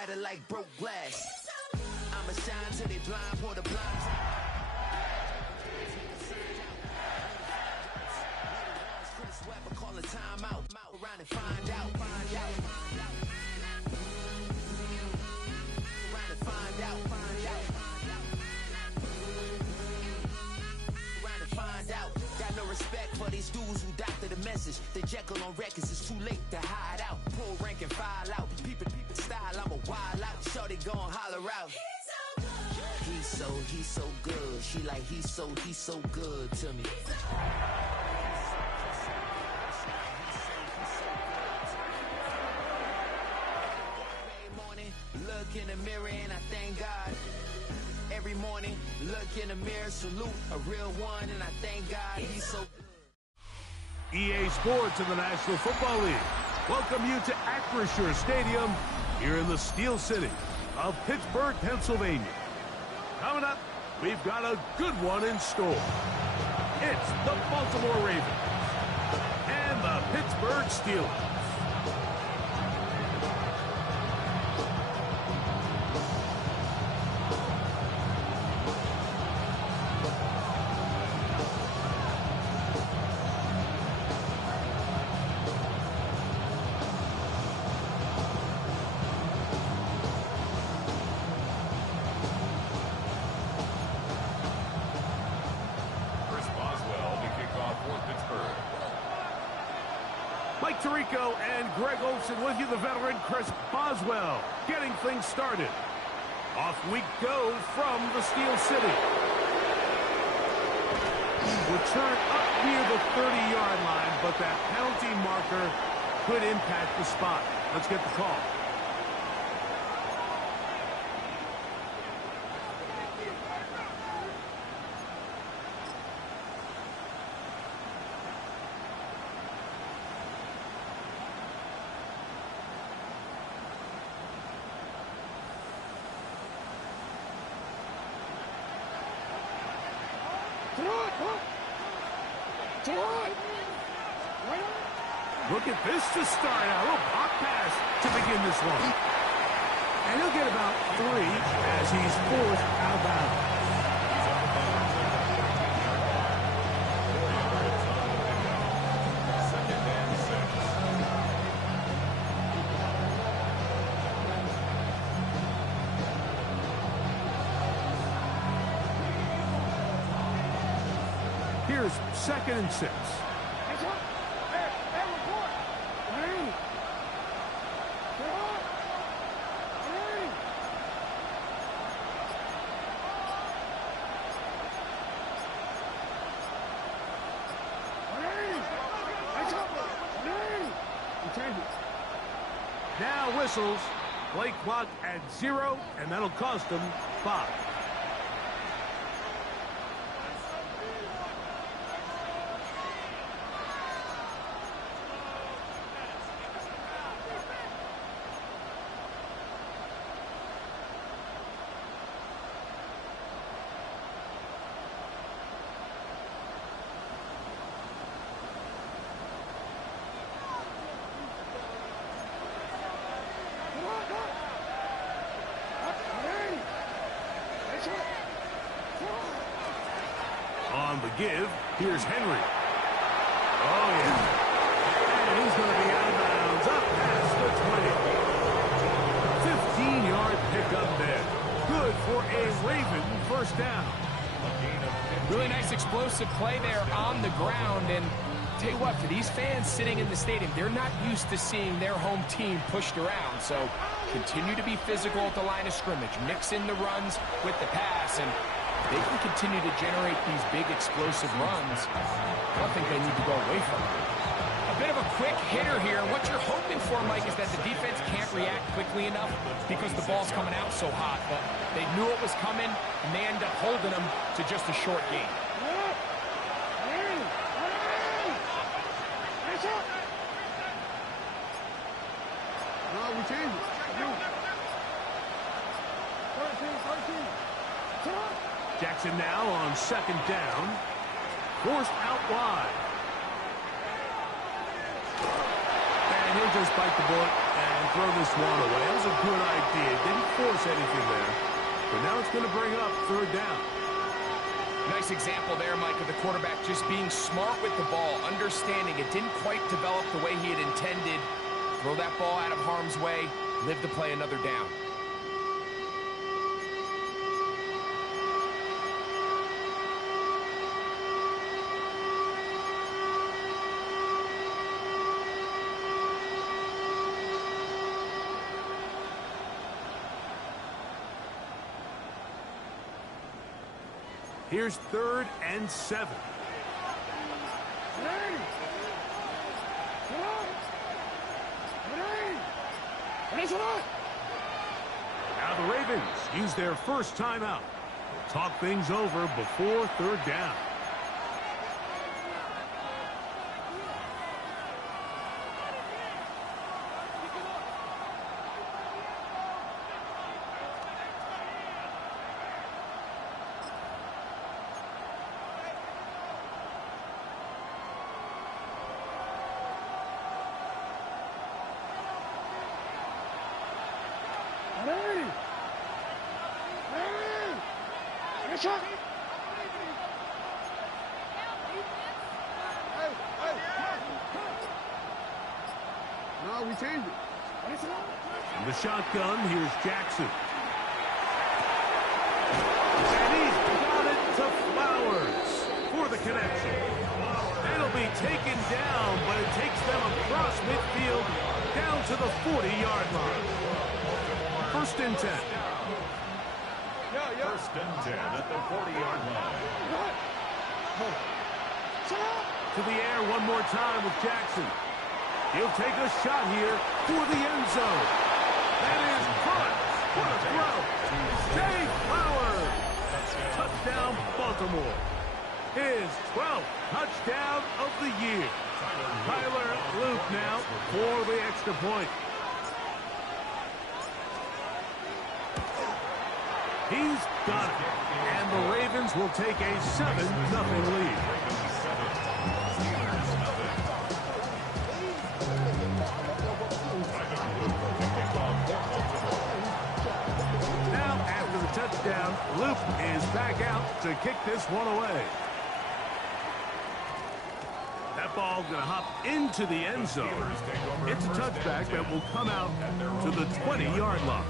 shatter like broke glass. I'ma shine till they blind, pour the blinds out. Call a time out, around and find out, find out. Around and find out, find out. Around and find out. Got no respect for these dudes who doctor the message. The Jekyll on records, it's too late to hide out. Pull rank and file out. Peep style, I'm a wild out. Shorty gon' holler out. He's so good. She like he's so good to me. Look in the mirror and I thank God. Every morning, look in the mirror, salute a real one, and I thank God he's so good. EA Sports in the National Football League welcome you to Acrisure Stadium here in the Steel City of Pittsburgh, Pennsylvania. Coming up, we've got a good one in store. It's the Baltimore Ravens and the Pittsburgh Steelers. Mike Tirico and Greg Olsen with you, the veteran Chris Boswell, getting things started. Off we go from the Steel City. Return up near the 30-yard line, but that penalty marker could impact the spot. Let's get the call. Look at this to start out. A little pop pass to begin this one. And he'll get about 3 as he's forced out of bounds. Here's 2nd and 6. Now whistles, play clock at 0, and that'll cost them 5. On the give, here's Henry. Oh, yeah. And he's going to be out of bounds, up past the 20. 15-yard pickup there. Good for a Raven first down. Really nice explosive play there on the ground. And tell you what, for these fans sitting in the stadium, they're not used to seeing their home team pushed around. So continue to be physical at the line of scrimmage. Mix in the runs with the pass, and they can continue to generate these big explosive runs. I don't think they need to go away from it. A bit of a quick hitter here. What you're hoping for, Mike, is that the defense can't react quickly enough because the ball's coming out so hot. But they knew it was coming, and they end up holding them to just a short game. Jackson now on 2nd down. Forced out wide. And he'll just bite the bullet and throw this one away. That was a good idea. Didn't force anything there. But now it's going to bring up third down. Nice example there, Mike, of the quarterback just being smart with the ball, understanding it didn't quite develop the way he had intended. Throw that ball out of harm's way, live to play another down. Here's 3rd and 7. Now the Ravens use their first timeout. They'll talk things over before third down. No, we changed it. In the shotgun, here's Jackson. And he's got it to Flowers for the connection. That'll be taken down, but it takes them across midfield down to the 40-yard line. 1st and 10. First and 10 at the 40-yard line. To the air one more time with Jackson. He'll take a shot here for the end zone. That is caught. What a throw. Jay Flowers. Touchdown, Baltimore. His 12th touchdown of the year. Tyler Luke now for the extra point. He's got it. And the Ravens will take a 7-0 lead. Now, after the touchdown, Luke is back out to kick this one away. That ball going to hop into the end zone. It's a touchback that will come out to the 20-yard line.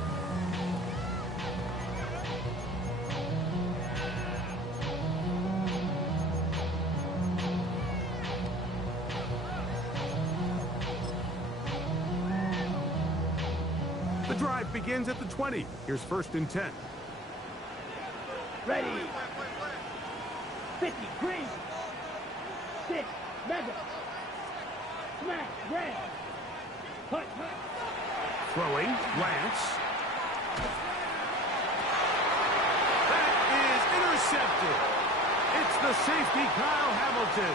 The drive begins at the 20. Here's 1st and 10. Ready. 50, green. 6, Madden. Smack, red. Hut. Throwing, Lance. That is intercepted. It's the safety, Kyle Hamilton.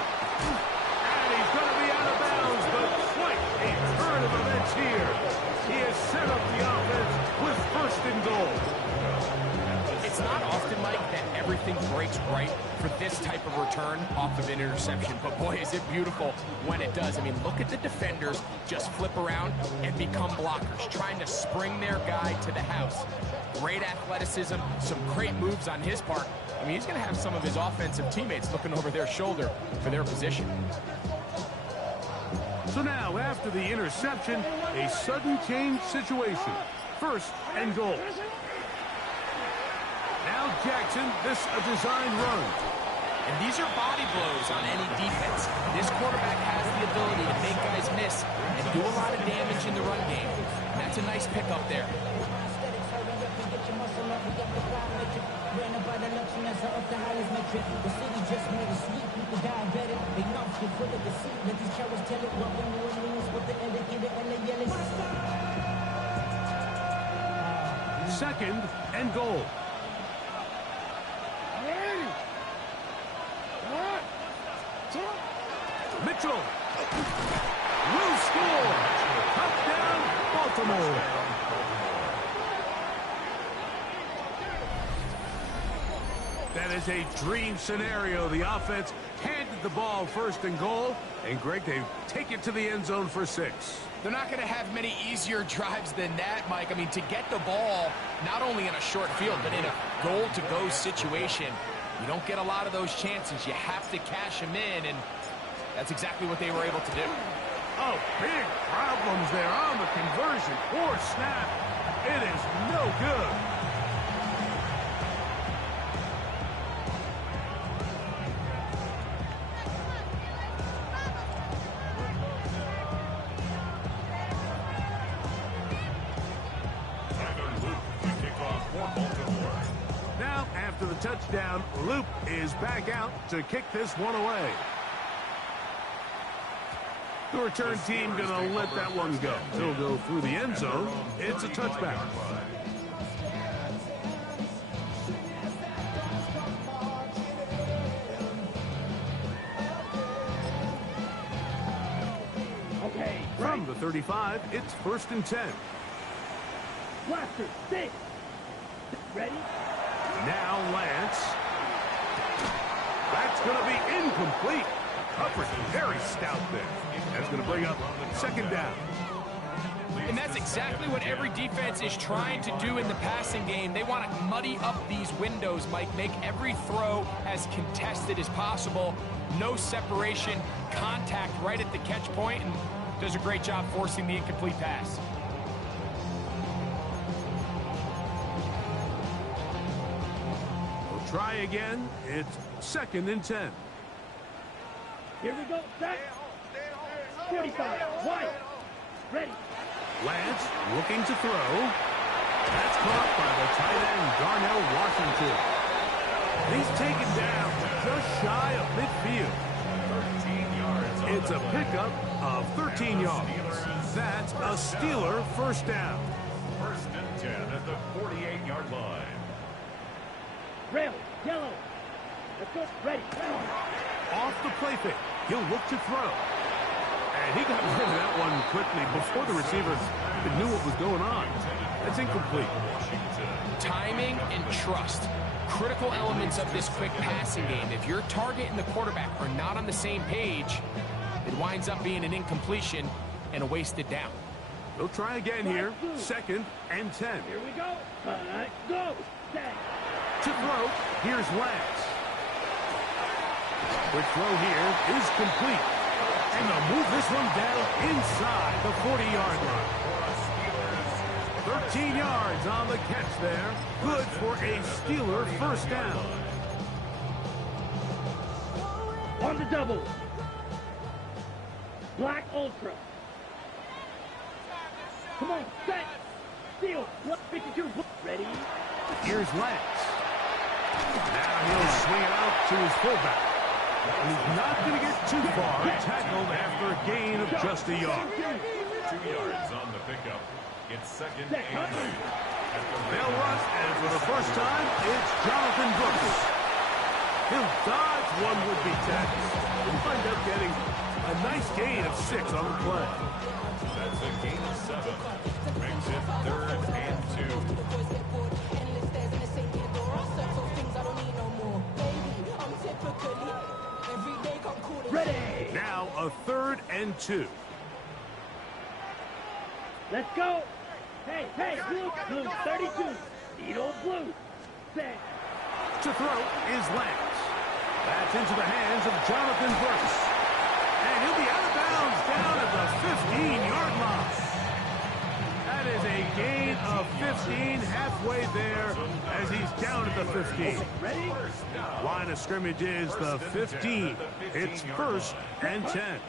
And he's going to be out of bounds, but quite a turn of events here. He has set up the offense with 1st and goal. It's not often, Mike, that everything breaks right for this type of return off of an interception. But, boy, is it beautiful when it does. I mean, look at the defenders just flip around and become blockers, trying to spring their guy to the house. Great athleticism, some great moves on his part. I mean, he's going to have some of his offensive teammates looking over their shoulder for their position. So now, after the interception, a sudden change situation. 1st and goal. Now Jackson, this a design run. And these are body blows on any defense. This quarterback has the ability to make guys miss and do a lot of damage in the run game. And that's a nice pickup there. Second and goal. Mitchell will score. Touchdown, Baltimore. That is a dream scenario. The offense handed the ball 1st and goal. And Greg, they take it to the end zone for 6. They're not going to have many easier drives than that, Mike. I mean, to get the ball, not only in a short field, but in a goal-to-go situation, you don't get a lot of those chances. You have to cash them in, and that's exactly what they were able to do. Oh, big problems there on the conversion. Poor snap. It is no good. Now, after the touchdown, Loop is back out to kick this one away. The return team going to let that one go. He'll go through the end zone. It's a touchback. Okay, From the 35, it's 1st and 10. Blaster, stay. Ready? Now Lance. That's going to be incomplete. Coverage very stout there. That's going to bring up 2nd down. And that's exactly what every defense is trying to do in the passing game. They want to muddy up these windows, Mike, make every throw as contested as possible. No separation, contact right at the catch point, and does a great job forcing the incomplete pass. We'll try again. It's 2nd and 10. Here we go, set. 45, wide. Ready. Lance looking to throw. That's caught by the tight end, Darnell Washington. He's taken down just shy of midfield. 13 yards. It's a pickup of 13 yards. That's a Steeler 1st down. 1st and 10 at the 48-yard line. Rail, yellow. Let's go, ready. Off the play fake. He'll look to throw. And he got rid of that one quickly before the receiver even knew what was going on. It's incomplete. Timing and trust, critical elements of this quick passing game. If your target and the quarterback are not on the same page, it winds up being an incompletion and a wasted down. They'll try again here. 2nd and 10. Here we go. Go. Set. To throw, here's Lance. Quick throw here is complete. And they'll move this one down inside the 40-yard line. 13 yards on the catch there. Good for a Steeler 1st down. On the double. Black Ultra. Come on, set. Steal. 52. Ready. Here's Lance. Now he'll swing it out to his fullback. He's not going to get too far. Tackled after a gain of just a yard. 2 yards on the pickup. It's 2nd and 2. They'll run, and for the first time, it's Jonathan Brooks. He'll dodge one would-be tackle and wind up getting a nice gain of 6 on the play. That's a gain of 7. Brings it 3rd and 2. Ready. Now a 3rd and 2. Let's go. Hey, blue, 32. Needle blue. Set. To throw is Lance. That's into the hands of Jonathan Brooks. And he'll be out of bounds down at the 15-yard line. That is a gain of 15 halfway there as he's down at the 15. Ready? Line of scrimmage is the 15. It's 1st and 10.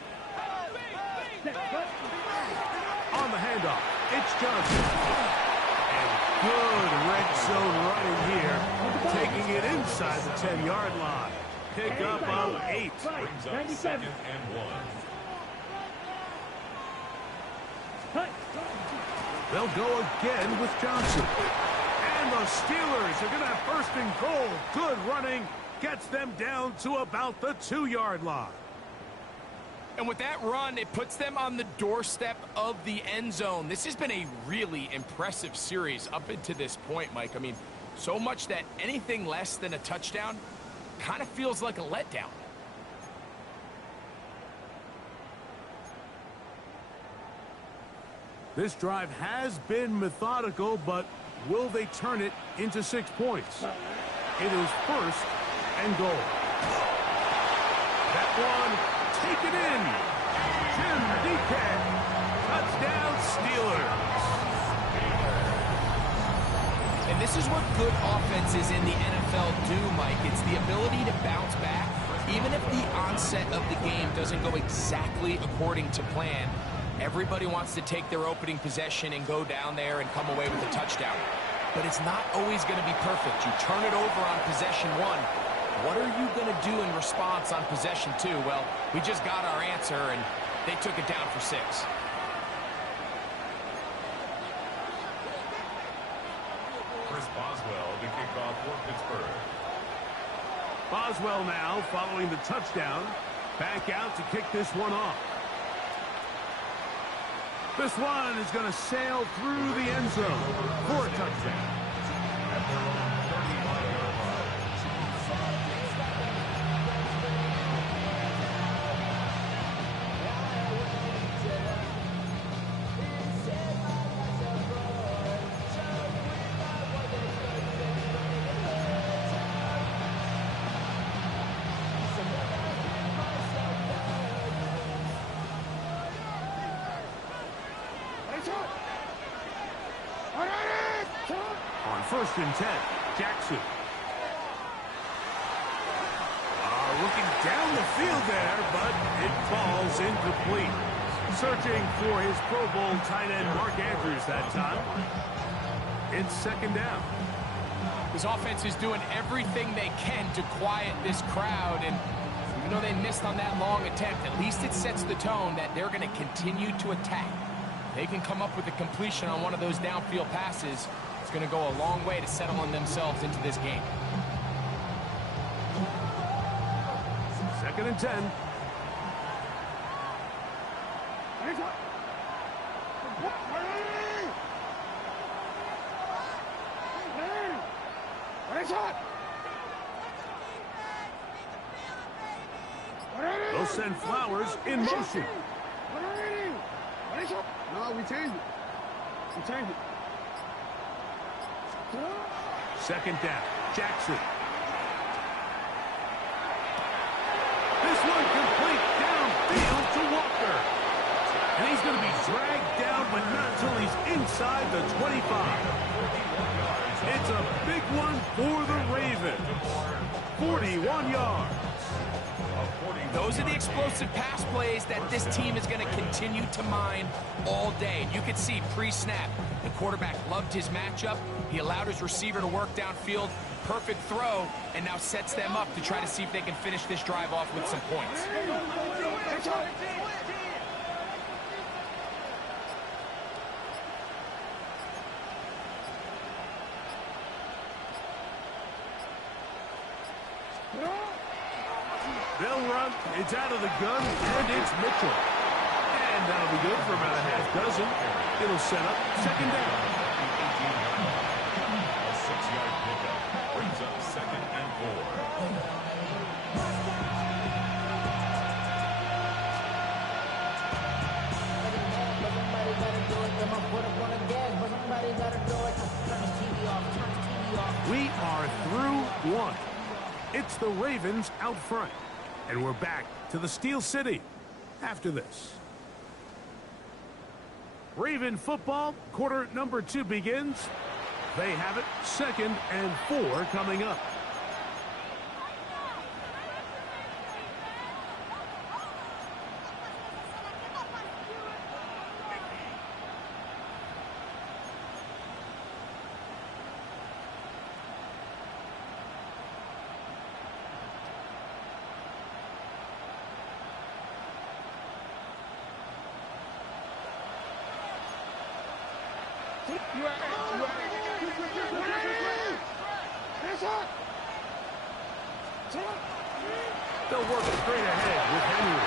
On the handoff, it's Johnson. And good red zone running here, taking it inside the 10-yard line. Pick up of 8. Brings up 2nd and 1. They'll go again with Johnson. And the Steelers are going to have 1st and goal. Good running. Gets them down to about the 2-yard line. And with that run, it puts them on the doorstep of the end zone. This has been a really impressive series up until this point, Mike. I mean, so much that anything less than a touchdown kind of feels like a letdown. This drive has been methodical, but will they turn it into 6 points? It is 1st and goal. That one, take it in. Jim DK. Touchdown Steelers. And this is what good offenses in the NFL do, Mike. It's the ability to bounce back, even if the onset of the game doesn't go exactly according to plan. Everybody wants to take their opening possession and go down there and come away with a touchdown. But it's not always going to be perfect. You turn it over on possession 1. What are you going to do in response on possession 2? Well, we just got our answer, and they took it down for 6. Chris Boswell to kick off for Pittsburgh. Boswell now following the touchdown. Back out to kick this one off. This one is going to sail through the end zone for a touchdown. At their own 35-yard line. On 1st and 10, Jackson. Looking down the field there, but it falls incomplete. Searching for his Pro Bowl tight end Mark Andrews that time. It's 2nd down. This offense is doing everything they can to quiet this crowd, and even though they missed on that long attempt, at least it sets the tone that they're going to continue to attack. They can come up with a completion on one of those downfield passes. It's going to go a long way to settling themselves into this game. 2nd and 10. They'll send Flowers in motion. No, we changed it. We changed it. 2nd down, Jackson. This one complete downfield to Walker. And he's going to be dragged down, but not until he's inside the 25. It's a big one for the Ravens. 41 yards. Those are the explosive pass plays that this team is going to continue to mine all day. And you could see pre-snap, the quarterback loved his matchup. He allowed his receiver to work downfield. Perfect throw, and now sets them up to try to see if they can finish this drive off with some points. They'll run. It's out of the gun, and it's Mitchell. And that'll be good for about a half dozen. It'll set up 2nd down. A 6-yard pickup brings up 2nd and 4. We are through 1. It's the Ravens out front. And we're back to the Steel City after this. Raven football, quarter number 2 begins. They have it, 2nd and 4 coming up. They'll work straight ahead with Henry.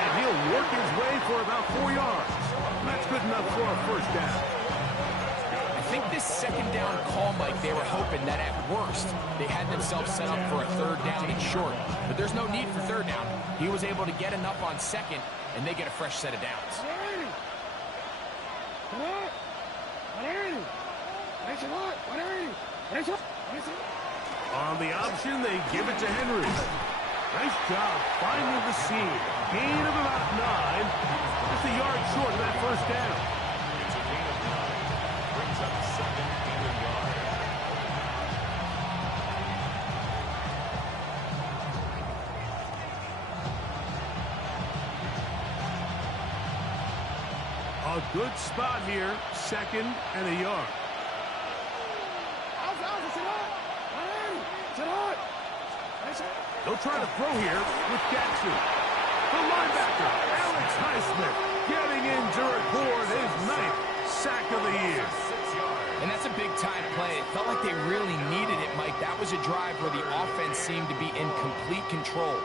And he'll work his way for about 4 yards. That's good enough for a 1st down. I think this 2nd down call, Mike, they were hoping that at worst they had themselves set up for a 3rd down and short. But there's no need for 3rd down. He was able to get enough on 2nd, and they get a fresh set of downs. On the option, they give it to Henry. Nice job finding the seam. Gain of about 9. Just a yard short of that first down. It's a gain of 9. Brings up second and a yard. A good spot here. Second and a yard. They'll try to throw here with Jackson. The linebacker, Alex Highsmith, getting in to record his 9th sack of the year. And that's a big-time play. It felt like they really needed it, Mike. That was a drive where the offense seemed to be in complete control.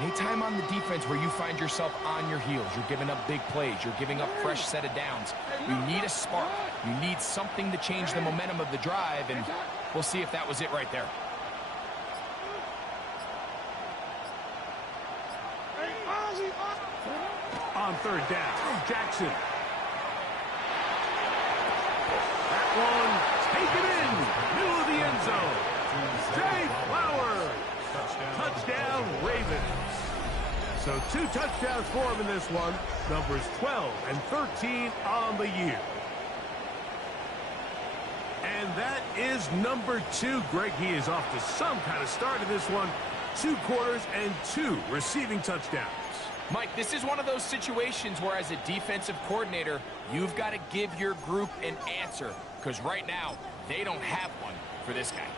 Anytime on the defense where you find yourself on your heels, you're giving up big plays, you're giving up fresh set of downs, you need a spark. You need something to change the momentum of the drive, and we'll see if that was it right there. On third down, Jackson. That one taken in, middle of the end zone. Jay Flowers. Touchdown, Ravens. So 2 touchdowns for him in this one. Numbers 12 and 13 on the year. And that is number 2. Greg, he is off to some kind of start in this one. 2 quarters and 2 receiving touchdowns. Mike, this is one of those situations where as a defensive coordinator, you've got to give your group an answer, because right now, they don't have one for this guy.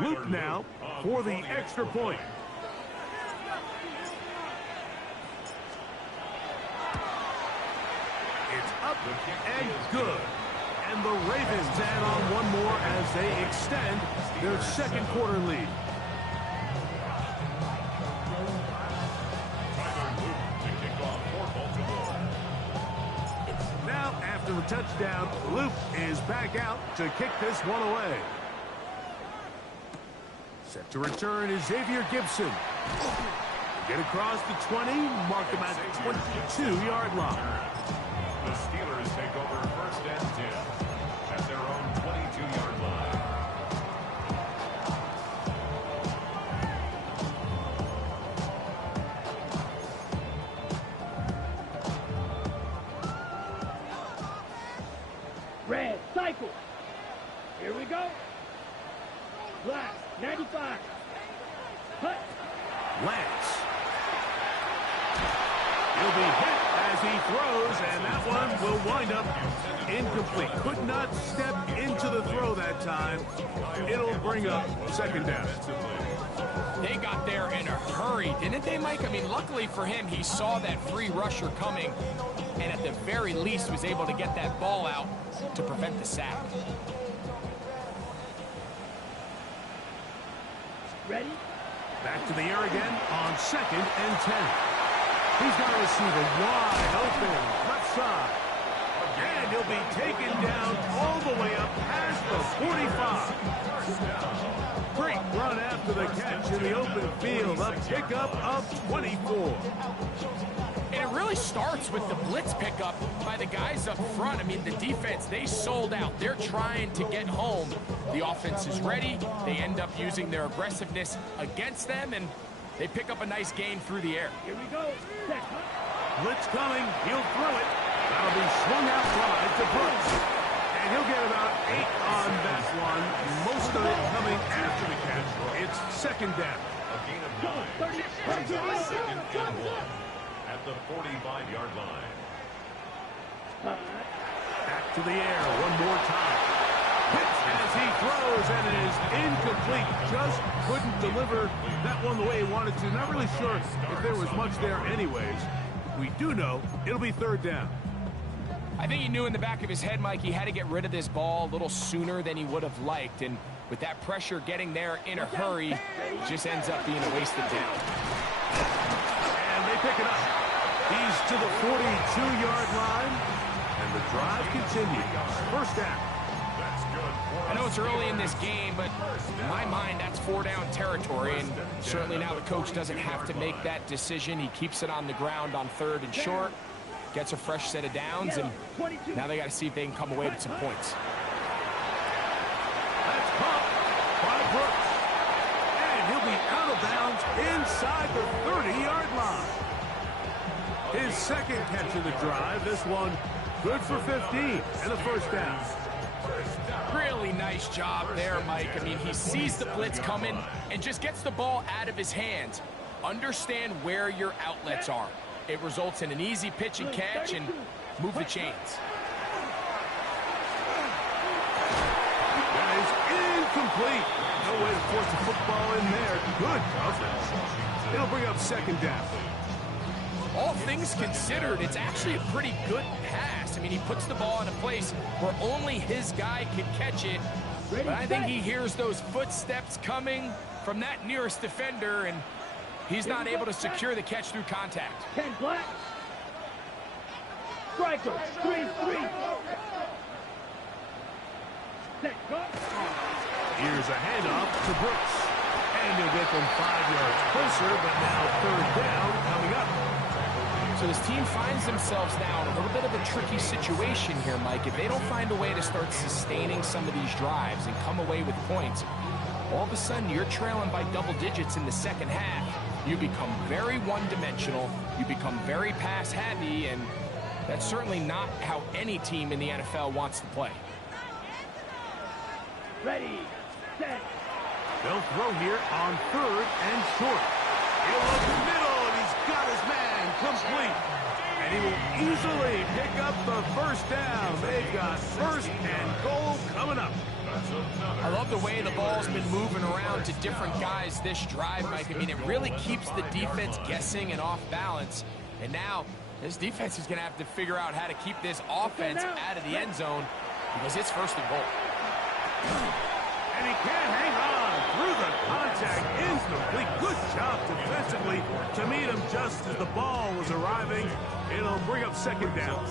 Luke now for the extra point. It's up and good. And the Ravens add on one more as they extend their second quarter lead. Now, after the touchdown, Luke is back out to kick this one away. Set to return is Xavier Gibson. Get across the 20, mark them at the 22-yard line. The Steelers take over first and 10 at their own 22-yard line. Red, cycle. Here we go. Black, 95. Cut. Lance. He'll be hit as he throws, and that one will wind up incomplete. Could not step into the throw that time. It'll bring up second down. They got there in a hurry, didn't they, Mike? I mean, luckily for him, he saw that free rusher coming, and at the very least was able to get that ball out to prevent the sack. Ready? Back to the air again on second and 10. He's got a receiver wide open, left side. And he'll be taken down all the way up past the 45. Great run after the catch in the open field. A pickup of 24. And it really starts with the blitz pickup by the guys up front. I mean, the defense, they sold out. They're trying to get home. The offense is ready. They end up using their aggressiveness against them, and they pick up a nice gain through the air. Here we go. Set. Blitz coming. He'll throw it. That'll be swung out wide to Brooks. And he'll get about 8 on that one. Most of it coming after the catch. It's second down. A gain of 9 brings up second and 1 at the 45-yard line. Back to the air one more time. Hits as he throws, and it is incomplete. Just couldn't deliver that one the way he wanted to. Not really sure if there was much there anyways. We do know it'll be third down. I think he knew in the back of his head, Mike, he had to get rid of this ball a little sooner than he would have liked. And with that pressure getting there in a hurry, it just ends up being a wasted down. And they pick it up. He's to the 42-yard line, and the drive continues. First down. I know it's early in this game, but in my mind, that's 4-down territory, and certainly now the coach doesn't have to make that decision. He keeps it on the ground on 3rd and short, gets a fresh set of downs, and now they got to see if they can come away with some points. That's caught by Brooks, and he'll be out of bounds inside the 30-yard line. His second catch of the drive, this one good for 15 and a first down. Really nice job there, Mike. I mean, he sees the blitz coming and just gets the ball out of his hands. Understand where your outlets are. It results in an easy pitch and catch and move the chains. That is incomplete. No way to force the football in there. Good coverage. It'll bring up second down. All things considered, it's actually a pretty good pass. I mean, he puts the ball in a place where only his guy can catch it. But I think he hears those footsteps coming from that nearest defender, and he's not able to secure the catch through contact. 10 black. Striker. 3-3. Set. Here's a handoff to Brooks. And he'll get them 5 yards closer, but now third down coming up. So this team finds themselves now in a little bit of a tricky situation here, Mike. If they don't find a way to start sustaining some of these drives and come away with points, all of a sudden you're trailing by double digits in the second half. You become very one-dimensional, you become very pass-heavy, and that's certainly not how any team in the NFL wants to play. Ready. Set. They'll throw here on 3rd and short. He'll look the middle, and he's got his man complete. And he will easily pick up the first down. They've got 1st and goal coming up. I love the way the ball's been moving around to different guys this drive, Mike. I mean, it really keeps the defense guessing and off balance. And now this defense is going to have to figure out how to keep this offense out of the end zone because it's 1st and goal. And he can't hang on through the contact. Incomplete. Good job defensively to meet him just as the ball was arriving. It'll bring up second down.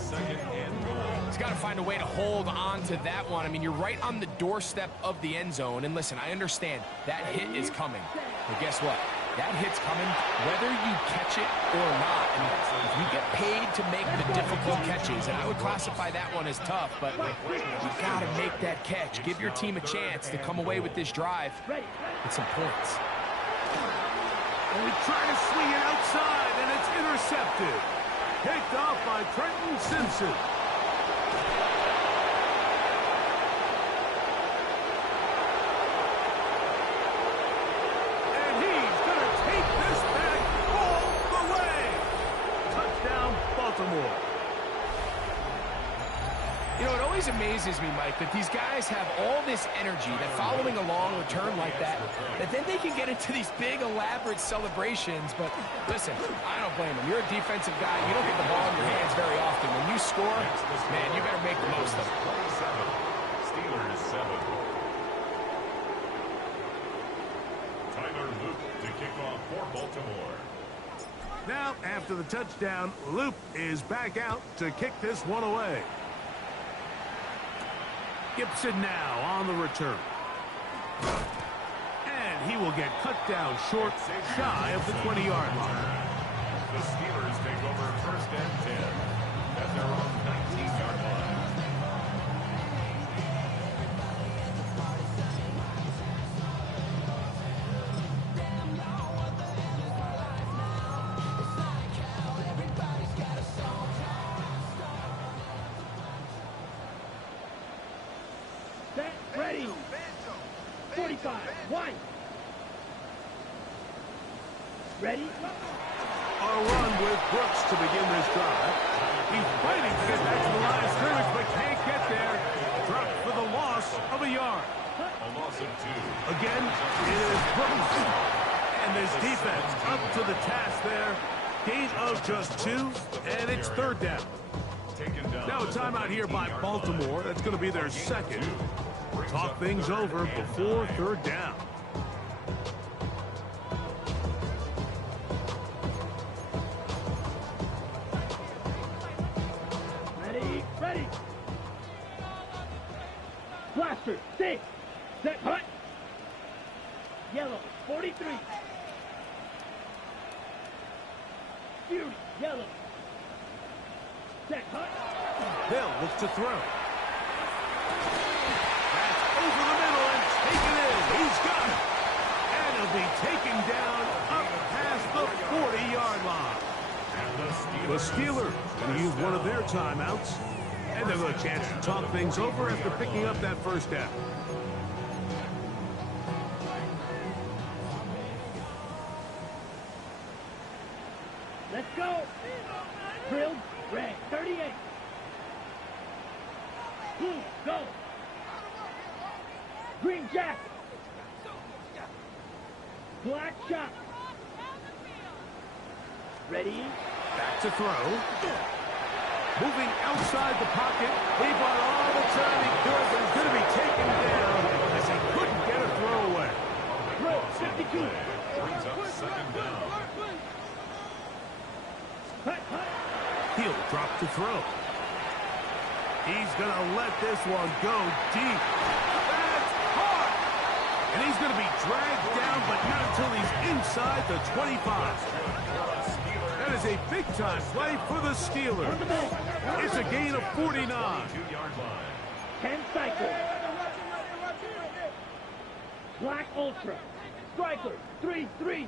He's got to find a way to hold on to that one. I mean, you're right on the doorstep of the end zone. And listen, I understand that hit is coming. But guess what? That hit's coming whether you catch it or not. And if you get paid to make the difficult catches, and I would classify that one as tough, but you got to make that catch. Give your team a chance to come away with this drive with some points. And we try to swing it outside, and it's intercepted. Picked off by Trenton Simpson. You know, it always amazes me, Mike, that these guys have all this energy, that following a long return like that then they can get into these big, elaborate celebrations. But listen, I don't blame them. You're a defensive guy. You don't get the ball in your hands very often. When you score, man, you better make the most of it. Steelers 7. Tyler Luke to kick off for Baltimore. Now, after the touchdown, Loop is back out to kick this one away. Gibson now on the return. And he will get cut down short, shy of the 20-yard line. The Steelers take over 1st and 10 at their own 19-yard line. Set. Ready. 45. 1. Ready. A run with Brooks to begin this drive. He's fighting to get back to the line of scrimmage, but can't get there. Dropped for the loss of a yard. And this defense up to the task there. Gain of just 2, and it's third down. Now a timeout here by Baltimore. That's going to be their second. Talk things over before third down. Ready. Blaster, 6. Set, hut. Yellow, 43. Fury, yellow. Set, hut. Hill looks to throw. That's over the middle and taken in. He's got it. And he'll be taken down up past the 40-yard line. The Steelers going to use one of their timeouts. And they'll have a chance to talk things over after picking up that first down. Let's go. Drilled, red, 38. Blue, go. Green jacket. Black shot. Ready. Back to throw. Moving outside the pocket. He bought all the time he could, but he's going to be taken down as he couldn't get a throw away. Throw, 52. Brings up second down. He'll drop to throw. He's going to let this one go deep. That's hard. And he's going to be dragged down, but not until he's inside the 25. That is a big-time play for the Steelers. It's a gain of 49. 10 cycles. Black Ultra. Striker, 3-3.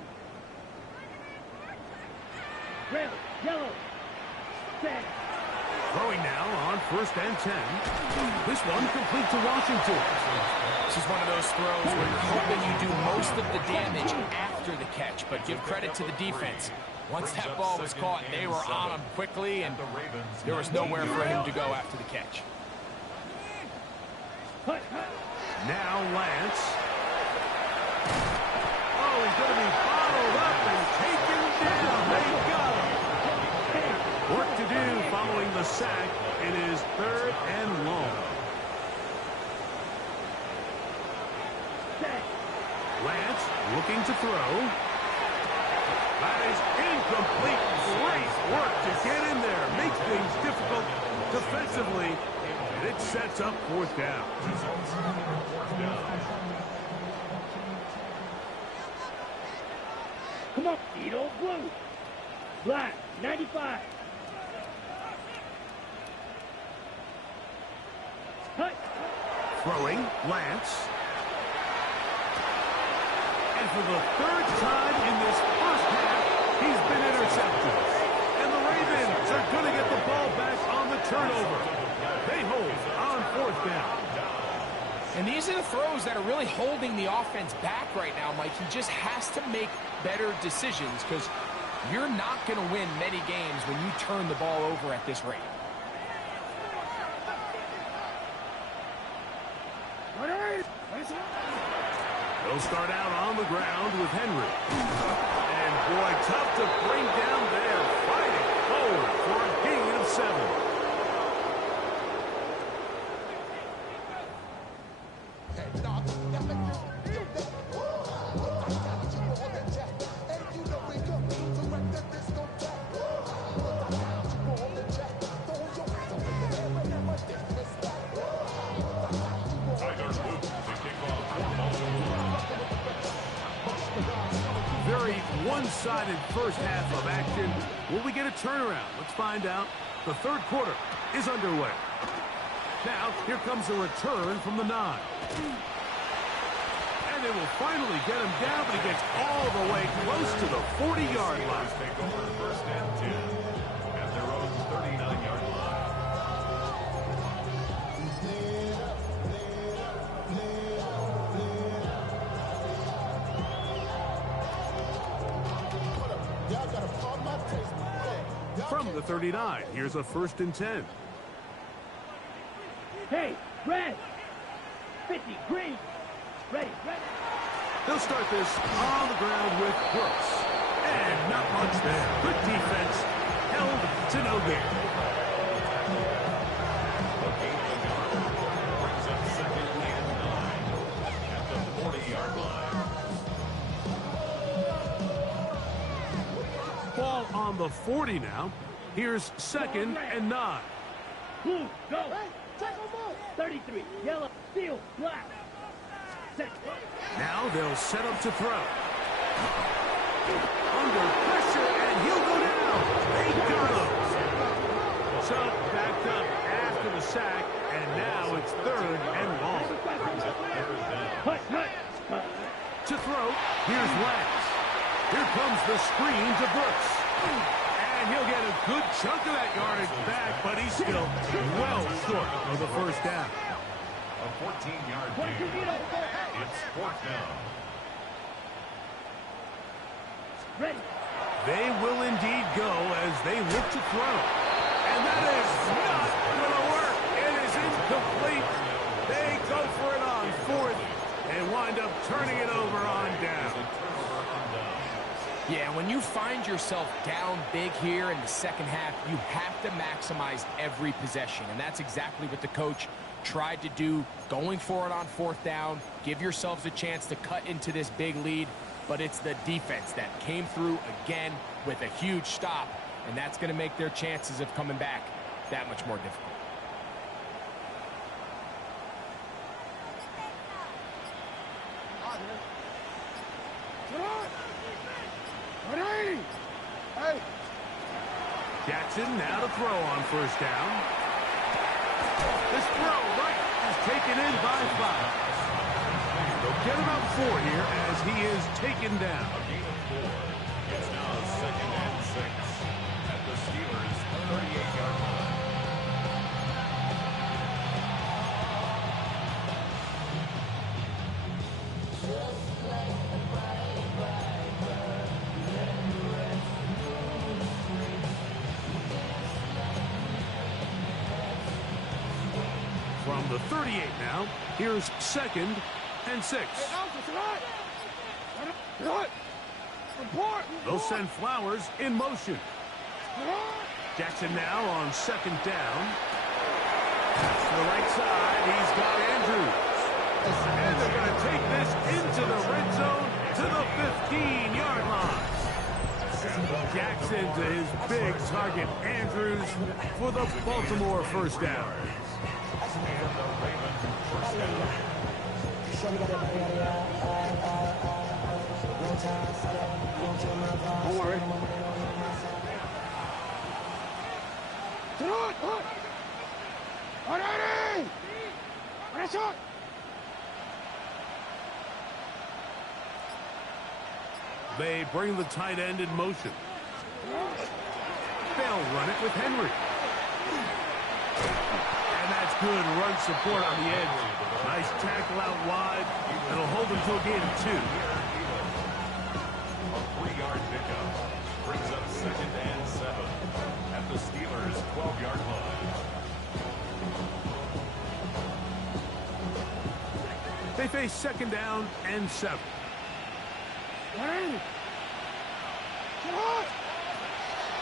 Red, yellow. Set. Throwing now on 1st and 10. This one complete to Washington. This is one of those throws where you're hoping you do most of the damage after the catch, but give credit to the defense. Once that ball was caught, they were on him quickly, and there was nowhere for him to go after the catch. Now Lance. Oh, he's going to be bottled up and taken down. They got him. Work to do following the sack. It is 3rd and long. Lance looking to throw. That is incomplete. Great work to get in there. Makes things difficult defensively. And it sets up 4th down. Come on, Edo, blue. Black, 95. Hut. Throwing, Lance. And for the 3rd time in this first half, he's been intercepted. And the Ravens are going to get the ball back on the turnover. They hold on 4th down. And these are the throws that are really holding the offense back right now, Mike. He just has to make better decisions because you're not going to win many games when you turn the ball over at this rate. They'll start out on the ground with Henry. And boy, tough to bring down there. Fighting forward for a gain of 7. Very one-sided first half of action. Will we get a turnaround? Let's find out. The 3rd quarter is underway. Now, here comes a return from the 9. And they will finally get him down, but he gets all the way close to the 40-yard line. Take over 1st and 10 at their own 39-yard line. From the 39, here's a 1st and 10. Hey, red. 50, green. Ready. They'll start this on the ground with Brooks. And not much there. Good defense. Held to no gain. A gain of a yard. Brings up 2nd and 9 at the 40-yard line. Ball on the 40 now. Here's 2nd and 9. Blue, go. 33, yellow, steel, black. Set. Now they'll set up to throw. Under pressure, and he'll go down. They got him. So backed up after the sack, and now it's 3rd and long. To throw, here's Lance. Here comes the screen to Brooks. And he'll get a good chunk of that yardage back, but he's still well short of the first down. A 14-yard gain. It's 4th down. Ready. They will indeed go as they look to throw. And that is not going to work. It is incomplete. They go for it on 4th and wind up turning it over on down. Yeah, when you find yourself down big here in the second half, you have to maximize every possession. And that's exactly what the coach tried to do, going for it on 4th down. Give yourselves a chance to cut into this big lead. But it's the defense that came through again with a huge stop. And that's going to make their chances of coming back that much more difficult. Jackson now to throw on 1st down. This throw right is taken in by 5. They'll get about 4 here as he is taken down. A gain of 4. It's now 2nd and 6 at the Steelers' 38-yard line. From the 38 now, here's 2nd and 6. They'll send Flowers in motion. Jackson now on 2nd down. To the right side, he's got Andrews. And they're going to take this into the red zone to the 15-yard line. Jackson to his big target, Andrews, for the Baltimore 1st down. Don't worry. They bring the tight end in motion. They'll run it with Henry. And that's good run support on the edge. Nice tackle out wide. It'll hold them to a gain of 2. A 3-yard pickup brings up 2nd and 7 at the Steelers' 12-yard line. They face 2nd down and 7.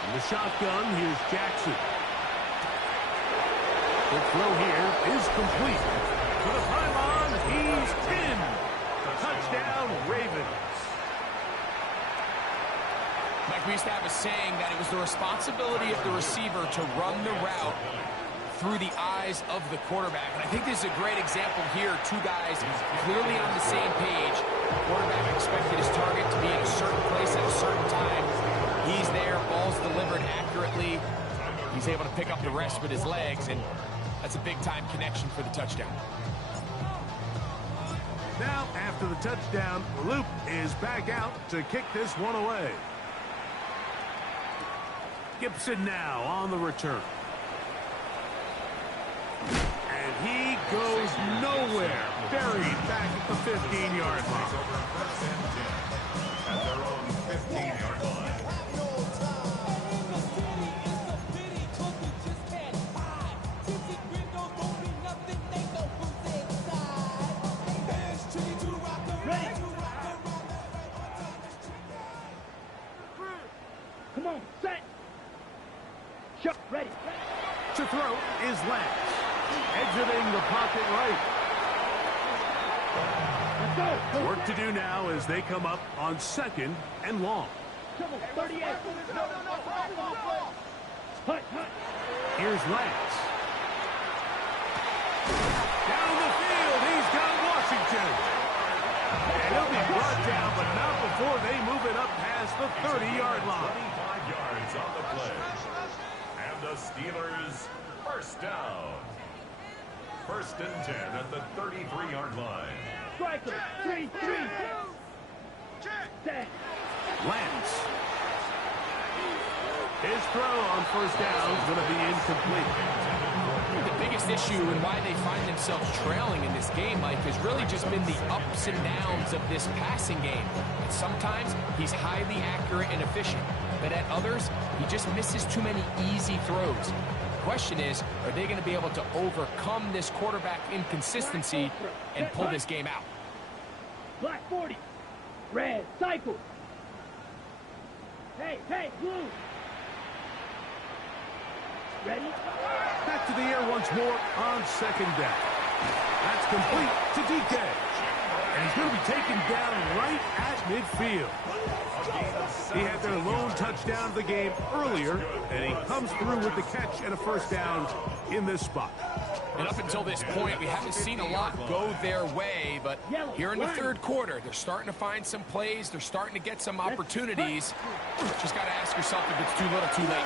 In the shotgun, here's Jackson. The throw here is complete. To the pylon, he's in. Touchdown, Ravens. Mike, we used to have a saying that it was the responsibility of the receiver to run the route through the eyes of the quarterback. And I think this is a great example here. 2 guys clearly on the same page. The quarterback expected his target to be in a certain place at a certain time. He's there, ball's delivered accurately. He's able to pick up the rest with his legs, and that's a big-time connection for the touchdown. Now, after the touchdown, Loop is back out to kick this one away. Gibson now on the return. And he goes nowhere. Buried back at the 15-yard line. At their own 15-yard line. Lance, exiting the pocket right. Let's go. Work to do now as they come up on 2nd and long. Come on, 38. Hut. Here's Lance. Down the field, he's got Washington. And he'll be brought down, but not before they move it up past the 30-yard line. 25 yards on the play. And the Steelers first down. 1st and 10 at the 33-yard line. Striker. 3. Set. Lance. His throw on 1st down is going to be incomplete. The biggest issue and why they find themselves trailing in this game, Mike, has really just been the ups and downs of this passing game. And sometimes he's highly accurate and efficient, but at others, he just misses too many easy throws. The question is, are they going to be able to overcome this quarterback inconsistency and pull this game out? Black 40. Red. Cycle. Hey, blue. Ready? Back to the air once more on 2nd down. That's complete to DK. And he's going to be taken down right at midfield. He had their lone touchdown of the game earlier, and he comes through with the catch and a 1st down in this spot. And up until this point, we haven't seen a lot go their way, but here in the 3rd quarter, they're starting to find some plays. They're starting to get some opportunities. Just got to ask yourself if it's too little, too late.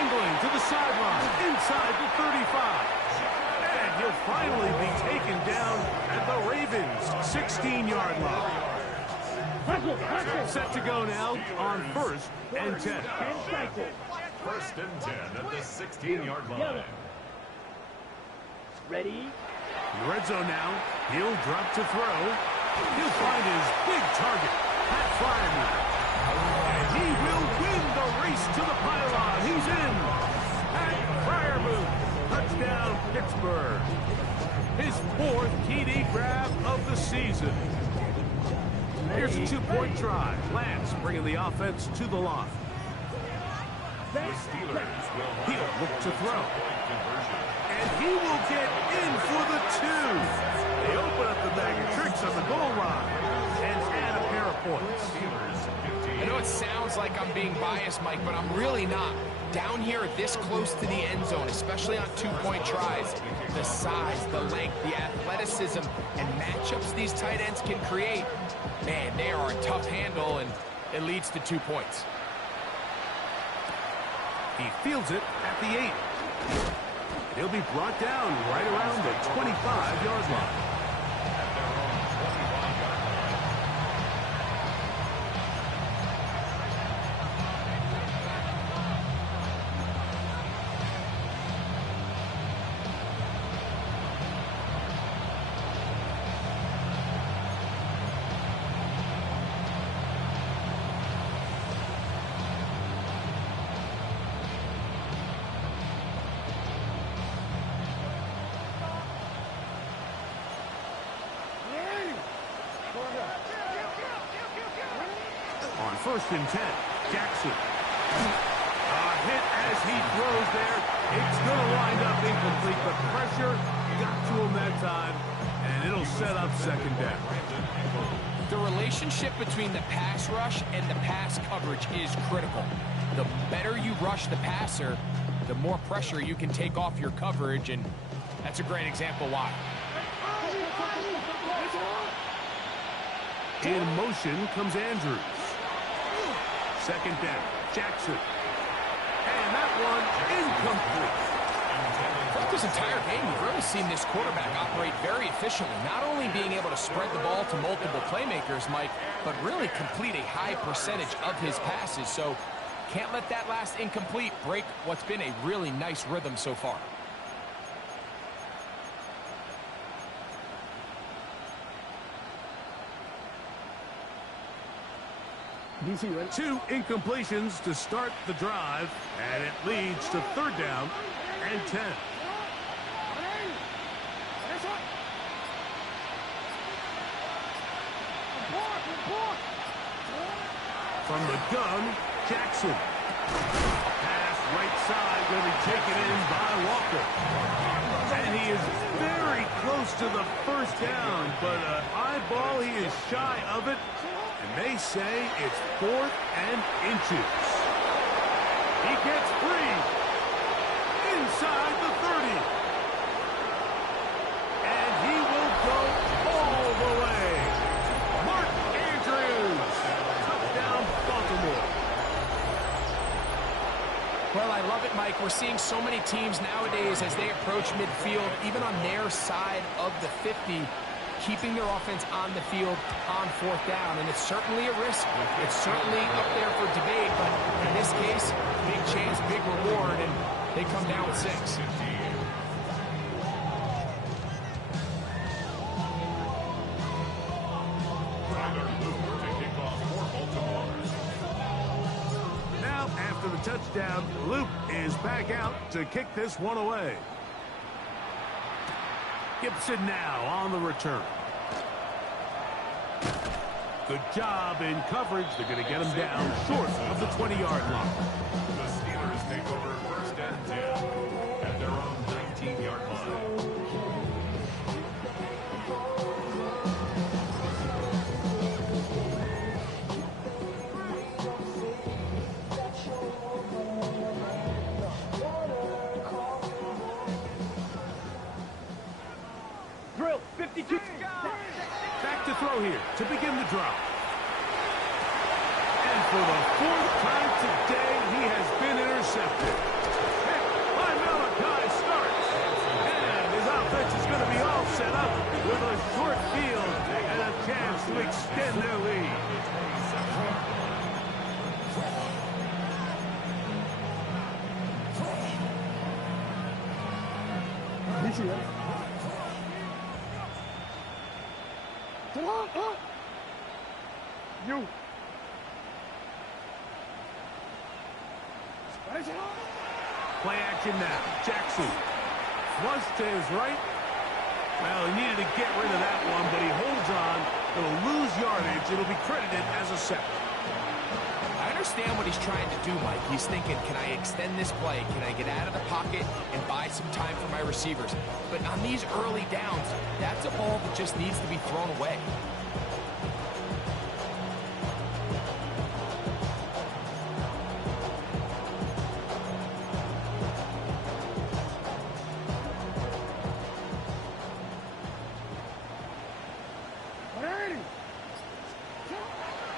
Angling to the sideline, inside the 35. And he'll finally be taken down at the Ravens' 16-yard line. Set to go now on 1st and 10. 1st and 10 at the 16-yard line. Ready? Red zone now. He'll drop to throw. He'll find his big target, Pat Fryermuth. And he will win the race to the pylon. He's in. Pat Fryermuth. Touchdown, Pittsburgh. His 4th TD grab of the season. Here's a 2-point try. Lance bringing the offense to the line. The Steelers will He'll look to throw. And he will get in for the 2. They open up the bag of tricks on the goal line and add a pair of points. I know it sounds like I'm being biased, Mike, but I'm really not. Down here this close to the end zone, especially on 2-point tries, the size, the length, the athleticism, and matchups these tight ends can create, man, they are a tough handle, and it leads to 2 points. He fields it at the 8. He'll be brought down right around the 25-yard line. On 1st and 10, Jackson. A hit as he throws there. It's going to wind up incomplete, but pressure got to him that time, and it'll set up 2nd down. The relationship between the pass rush and the pass coverage is critical. The better you rush the passer, the more pressure you can take off your coverage, and that's a great example why. In motion comes Andrews. 2nd down, Jackson. And that one incomplete. Throughout this entire game, we've really seen this quarterback operate very efficiently, not only being able to spread the ball to multiple playmakers, Mike, but really complete a high percentage of his passes. So can't let that last incomplete break what's been a really nice rhythm so far. DC, right? 2 incompletions to start the drive, and it leads to 3rd down and 10. From the gun, Jackson. Pass right side going to be taken in by Walker. And he is very close to the first down, but eyeball, he is shy of it. And they say it's 4th and inches. He gets free inside the 30. And he will go all the way. Mark Andrews. Touchdown, Baltimore. Well, I love it, Mike. We're seeing so many teams nowadays as they approach midfield, even on their side of the 50, keeping their offense on the field on 4th down. And it's certainly a risk. It's certainly up there for debate, but in this case, big chance, big reward, and they come down with 6. Now, after the touchdown, Luke is back out to kick this one away. Gibson now on the return. Good job in coverage. They're going to get him down short of the 20-yard line. The Steelers take over 1st and 10 at their own 19-yard line. Drill, 52. Back to throw here to begin the drive. And for the 4th time today, he has been intercepted. Hit by Malachi starts. And his offense is going to be all set up with a short field and a chance to extend their lead. You see that? Come on, up. You. Play action now. Jackson. Flush to his right. Well, he needed to get rid of that one, but he holds on. It'll lose yardage. It'll be credited as a sack. I understand what he's trying to do, Mike. He's thinking, can I extend this play? Can I get out of the pocket and buy some time for my receivers? But on these early downs, that's a ball that just needs to be thrown away.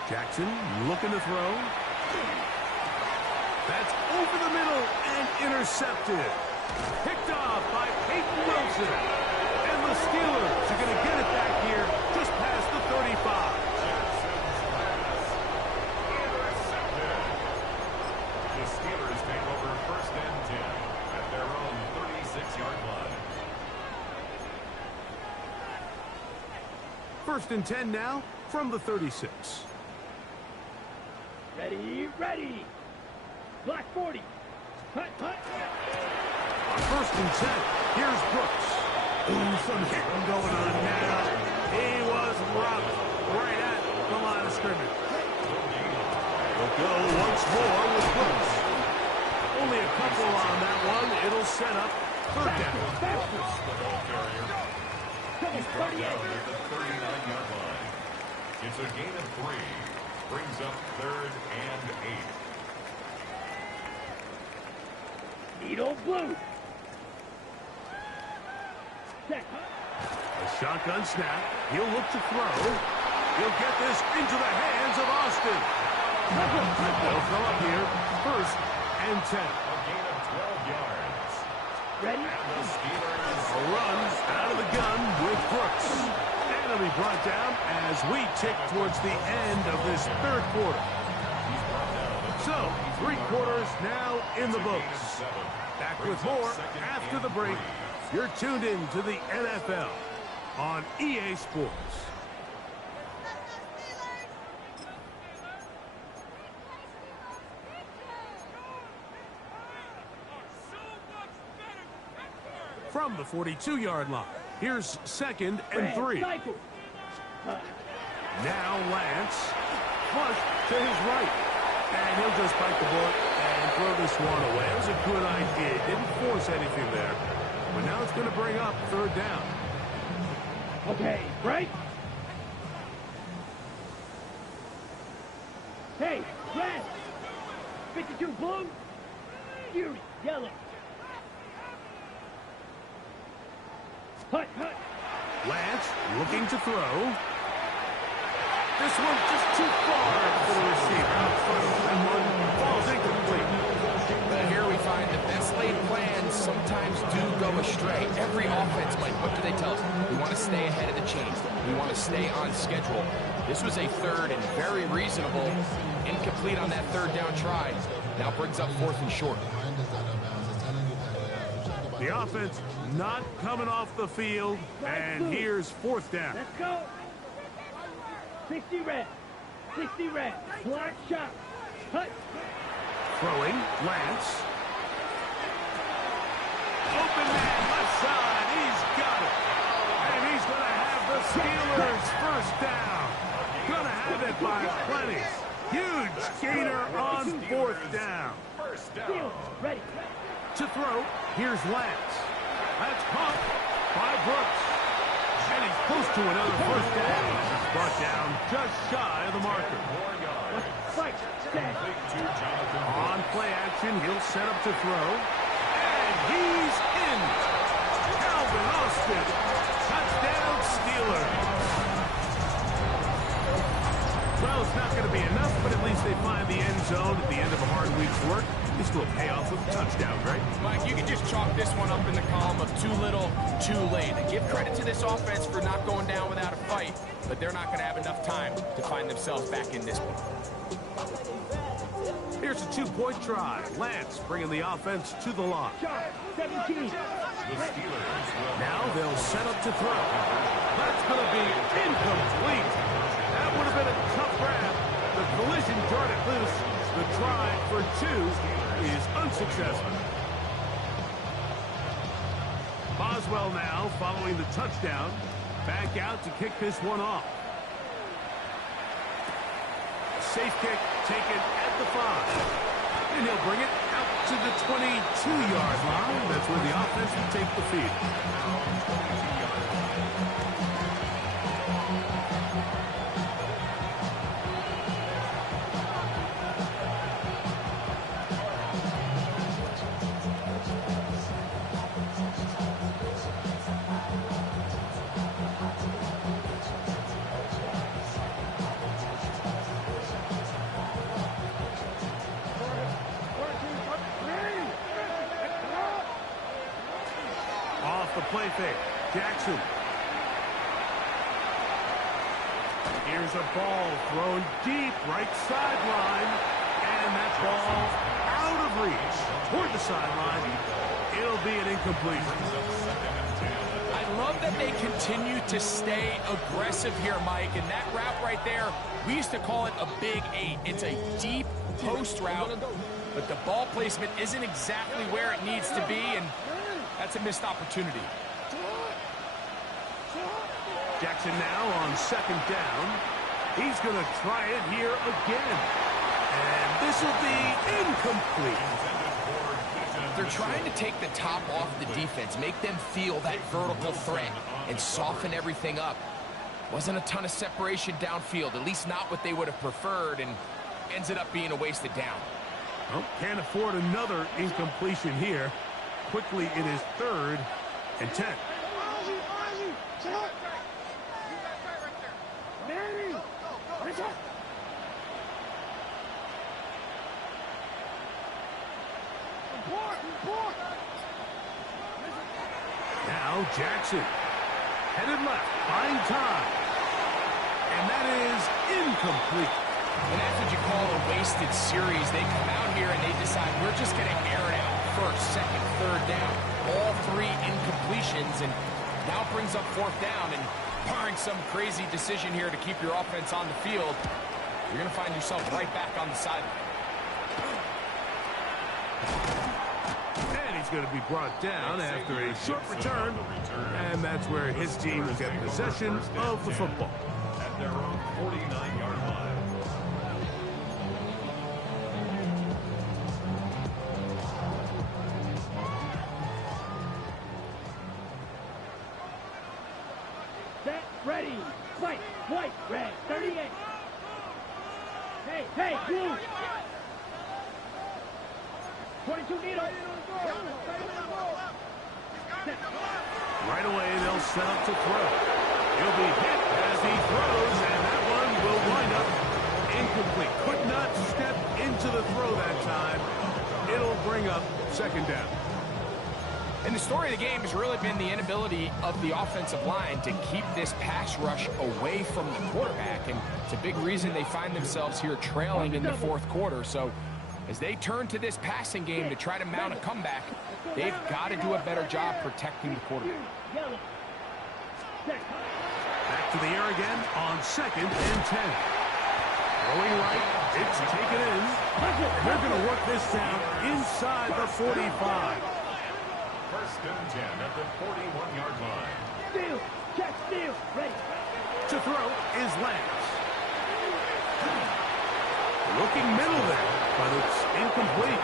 Jackson looking to throw. That's over the middle and intercepted. Picked off by Peyton Wilson. And the Steelers are going to get it back here just past the 35. Intercepted. The Steelers take over 1st and 10 at their own 36-yard line. 1st and 10 now from the 36. Ready, ready. Black 40. Hut, hut. On 1st and 10, here's Brooks. Ooh, some hitting going on now. He was rocked right at the line of scrimmage. We'll go once more with Brooks. Only a couple on that one. It'll set up 3rd down. The ball carrier. He's brought down at the 39-yard line. It's a gain of 3. Brings up 3rd and 8. Needle blue. Check. A shotgun snap. He'll look to throw. He'll get this into the hands of Austin. They'll throw up here. 1st and 10. A gain of 12 yards. Ready? And the Steelers A run out of the gun with Brooks. And it'll be brought down as we tick towards the end of this 3rd quarter. So, 3 quarters now in the books. Back with more after the break. You're tuned in to the NFL on EA Sports. From the 42-yard line, here's 2nd and 3. Now Lance, flush to his right. And he'll just bite the bullet And throw this one away. It was a good idea. Didn't force anything there. But now it's going to bring up third down. Okay, right? Hey, red! 52 blue! Fury, yellow! Hut, hut! Lance looking to throw. This one just too far for the receiver. And one falls incomplete. But here we find the best laid plans sometimes do go astray. Every offense, Mike, what do they tell us? We want to stay ahead of the chains. We want to stay on schedule. This was a third and very reasonable. Incomplete on that third down try. Now brings up fourth and short. The offense not coming off the field. And here's fourth down. Let's go! 60 red! 60 red! Black shot! Hut! Throwing, Lance. Open man, left side, he's got it. And he's going to have the Steelers first down. Going to have it by plenty. Huge gainer on fourth down. Steelers, ready! To throw, here's Lance. That's caught by Brooks. And he's close to another first down. He's brought down just shy of the marker. Fight! Stand! On play action, he'll set up to throw. And he's in. Calvin Austin. Touchdown, Steelers. Well, it's not going to be enough, but at least they find the end zone at the end of a hard week's work. This will pay off with a touchdown, right? Mike, you can just chalk this one up in the column of too little, too late. And give credit to this offense for not going down without a fight, but they're not going to have enough time to find themselves back in this one. Here's a two-point try. Lance bringing the offense to the line. Shot! 17! Now they'll set up to throw. That's going to be incomplete. That would have been a tough grab. The collision jarred it loose. The try for two is unsuccessful. Boswell now following the touchdown. Back out to kick this one off. Safe kick taken at the 5. And he'll bring it out to the 22-yard line. That's where the offense will take the field. Off the play fake. Jackson. Here's a ball thrown deep right sideline. And that ball out of reach toward the sideline. It'll be an incomplete. I love that they continue to stay aggressive here, Mike. And that route right there, we used to call it a big 8. It's a deep post route, but the ball placement isn't exactly where it needs to be, and that's a missed opportunity. Jackson now on second down. He's going to try it here again. And this will be incomplete. They're trying to take the top off the defense, make them feel that vertical threat, and soften everything up. Wasn't a ton of separation downfield, at least not what they would have preferred, and ends it up being a wasted down. Well, can't afford another incompletion here. Quickly, it is 3rd and 10. Now Jackson headed left, buying time, and that is incomplete. And that's what you call a wasted series. They come out here and they decide we're just going to air it out first, second, third down. All 3 incompletions, and now brings up 4th down. And barring some crazy decision here to keep your offense on the field, you're going to find yourself right back on the sideline. And he's going to be brought down after a short return. And that's where his team will get possession of the football. At their own 49-yard line. ready. Fight, white, red, 38. Hey, blue. 22 needle. Right away, they'll set up to throw. He'll be hit as he throws, and that one will wind up incomplete. Could not step into the throw that time. It'll bring up second down. And the story of the game has really been the inability of the offensive line to keep this pass rush away from the quarterback. And it's a big reason they find themselves here trailing in the fourth quarter. So as they turn to this passing game to try to mount a comeback, they've got to do a better job protecting the quarterback. Back to the air again on 2nd and 10. Throwing right, it's taken in. And they're going to work this down inside the 45. 1st and 10 at the 41-yard line. Steal, check, steal, ready. To throw is Lance. Looking middle there, but it's incomplete.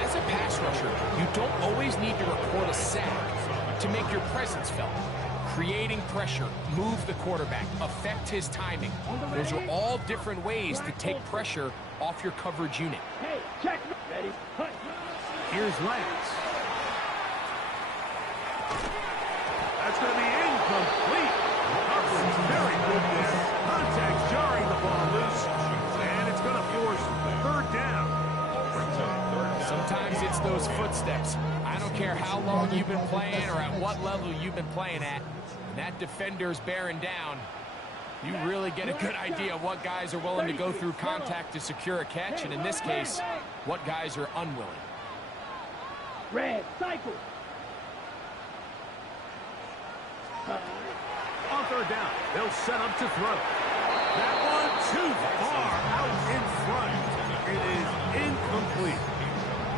As a pass rusher, you don't always need to record a sack to make your presence felt. Creating pressure, move the quarterback, affect his timing. Those are all different ways to take pressure off your coverage unit. Hey, check, ready, hunt. Here's Lance. That's going to be incomplete. Coverage very good there. Contact jarring the ball loose. And it's going to force 3rd down. Sometimes it's those footsteps. I don't care how long you've been playing or at what level you've been playing at. When that defender's bearing down, you really get a good idea of what guys are willing to go through contact to secure a catch, and in this case, what guys are unwilling. Red, cycle. On 3rd down, they'll set up to throw. That one too far out in front. It is incomplete.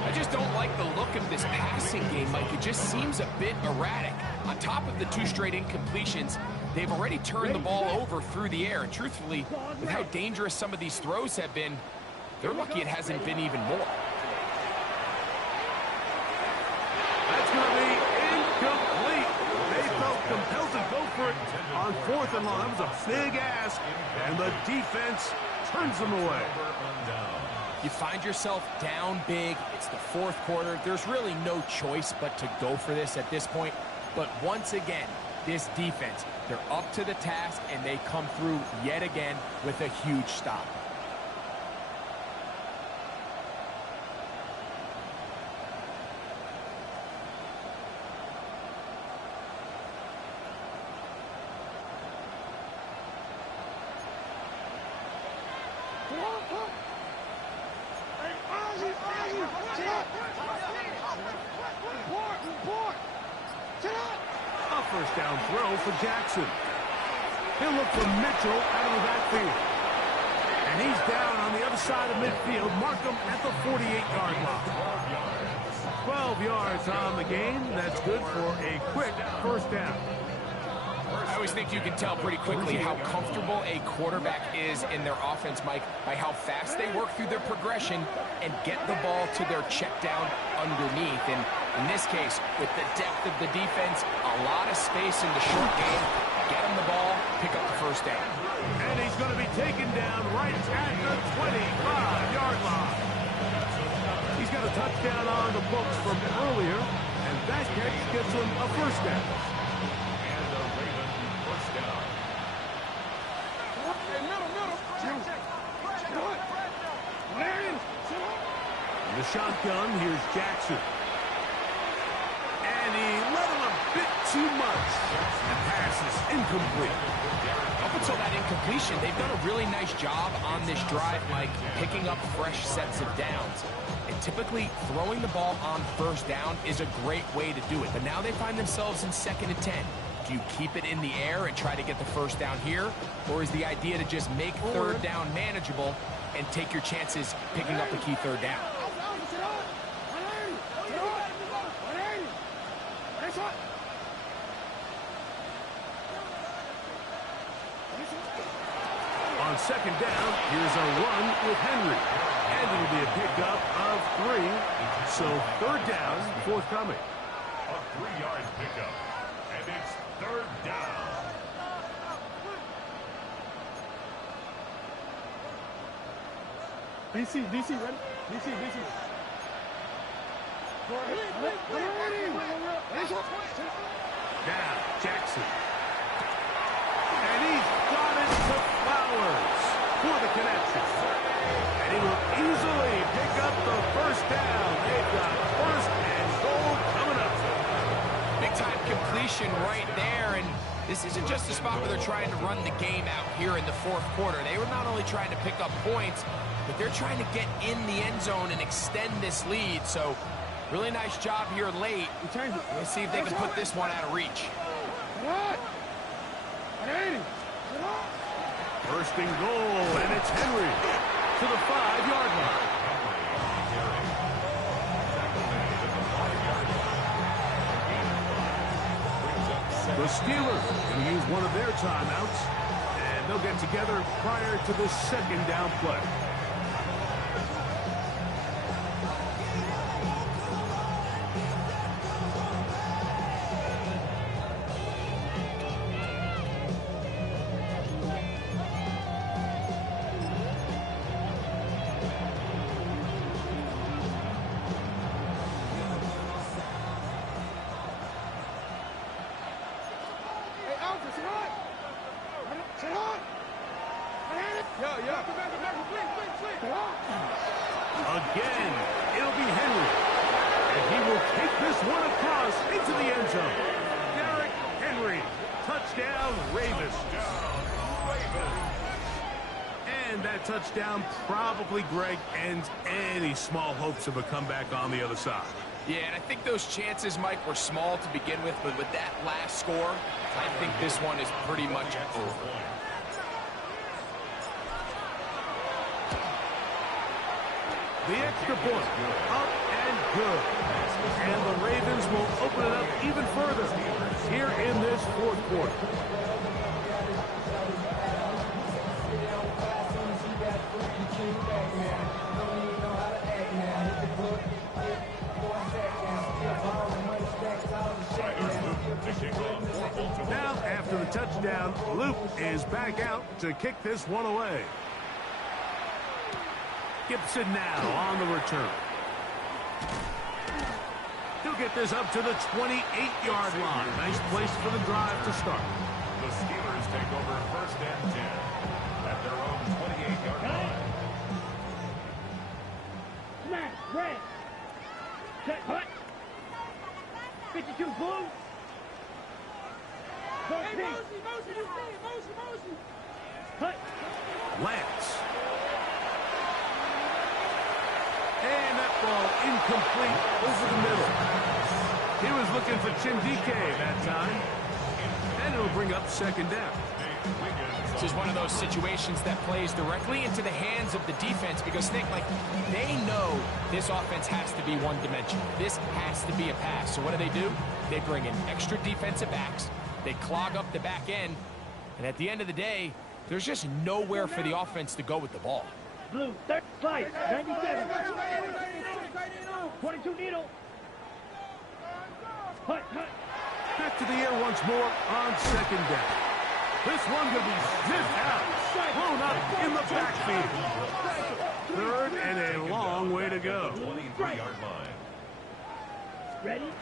I just don't like the look of this passing game, Mike. It just seems a bit erratic. On top of the 2 straight incompletions, they've already turned the ball over through the air. And truthfully, with how dangerous some of these throws have been, they're lucky it hasn't been even more. That's going to be incomplete. They felt compelled to go for it on 4th and long. That was a big ask, and the defense turns them away. You find yourself down big. It's the 4th quarter. There's really no choice but to go for this at this point. But once again, this defense, they're up to the task, and they come through yet again with a huge stop. A 1st down throw for Jackson. He'll look for Mitchell out of the backfield. And he's down on the other side of midfield. Mark him at the 48-yard line. 12 yards on the game. That's good for a quick 1st down. I always think you can tell pretty quickly how comfortable a quarterback is in their offense, Mike, by how fast they work through their progression and get the ball to their check down underneath. And in this case, with the depth of the defense, a lot of space in the short game, get him the ball, pick up the 1st down. And he's going to be taken down right at the 25-yard line. He's got a touchdown on the books from earlier, and that catch gets him a 1st down. The shotgun, here's Jackson. And he let him a bit too much. The pass is incomplete. Up until that incompletion, they've done a really nice job on this drive, Mike, picking up fresh sets of downs. And typically, throwing the ball on 1st down is a great way to do it. But now they find themselves in 2nd and 10. Do you keep it in the air and try to get the 1st down here? Or is the idea to just make 3rd down manageable and take your chances picking up a key 3rd down? On 2nd down, here's a run with Henry. And it'll be a pickup of 3. So 3rd down forthcoming. A 3-yard pickup. And it's 3rd down. DC, ready? DC. Down, Jackson. And he's got it to Flowers for the connection. And he will easily pick up the first down. They've got first and goal coming up. Big-time completion right there, and this isn't just a spot where they're trying to run the game out here in the fourth quarter. They were not only trying to pick up points, but they're trying to get in the end zone and extend this lead. So really nice job here late. Let's see if they can put this one out of reach. First and goal, and it's Henry to the 5-yard line. The Steelers going to use one of their timeouts, and they'll get together prior to the second down play. Again, it'll be Henry. And he will take this one across into the end zone. Derrick Henry. Touchdown, Ravens. And that touchdown probably, Greg, ends any small hopes of a comeback on the other side. Yeah, and I think those chances, Mike, were small to begin with, but with that last score, I think this one is pretty much over. The extra point, up and good. And the Ravens will open it up even further here in this fourth quarter. Now, after the touchdown, Luke is back out to kick this one away. Gibson now on the return. He'll get this up to the 28-yard line. Nice place for the drive to start. The Steelers take over first and 10 at their own 28-yard line. Smash, red. Set, hut. 52 blue. Hey, Mosey, you see it, Mosey. Hut. Lance. And that ball incomplete over the middle. He was looking for Chindike that time. And it'll bring up second down. This is one of those situations that plays directly into the hands of the defense because they know this offense has to be one-dimensional. This has to be a pass. So what do? They bring in extra defensive backs. They clog up the back end. And at the end of the day, there's just nowhere for the offense to go with the ball. Blue, 35, 97. 22 needle. Hut. Back to the air once more on second down. This one will be sniffed out, blown up in the backfield. Third and a long way to go. 23-yard line. Ready?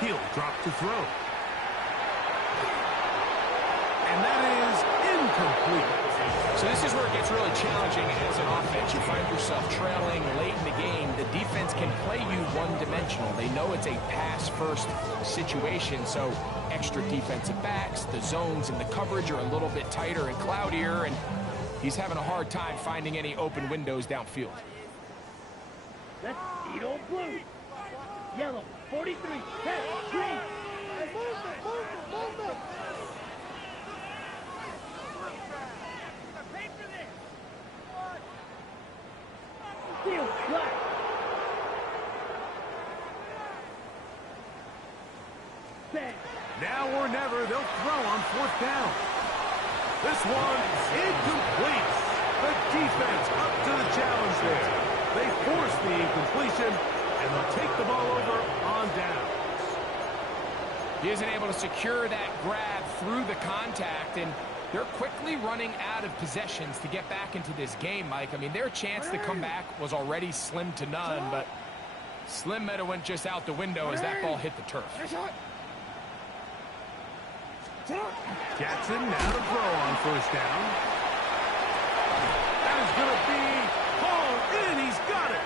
He'll drop to throw. And that is incomplete. So this is where it gets really challenging as an offense. You find yourself trailing late in the game. The defense can play you one-dimensional. They know it's a pass-first situation, so extra defensive backs, the zones and the coverage are a little bit tighter and cloudier, and he's having a hard time finding any open windows downfield. Let's eat old blue. Yellow, 43, red, green. Move it. Steel, black. Bang. Now or never, they'll throw on fourth down. This one incomplete. The defense up to the challenge there. They force the incompletion, and they'll take the ball over on downs. He isn't able to secure that grab through the contact, and They're quickly running out of possessions to get back into this game, Mike. I mean, their chance to come back was already slim to none, but slim might have went just out the window as that ball hit the turf. Jackson now to throw on first down. That is going to be hauled in. He's got it.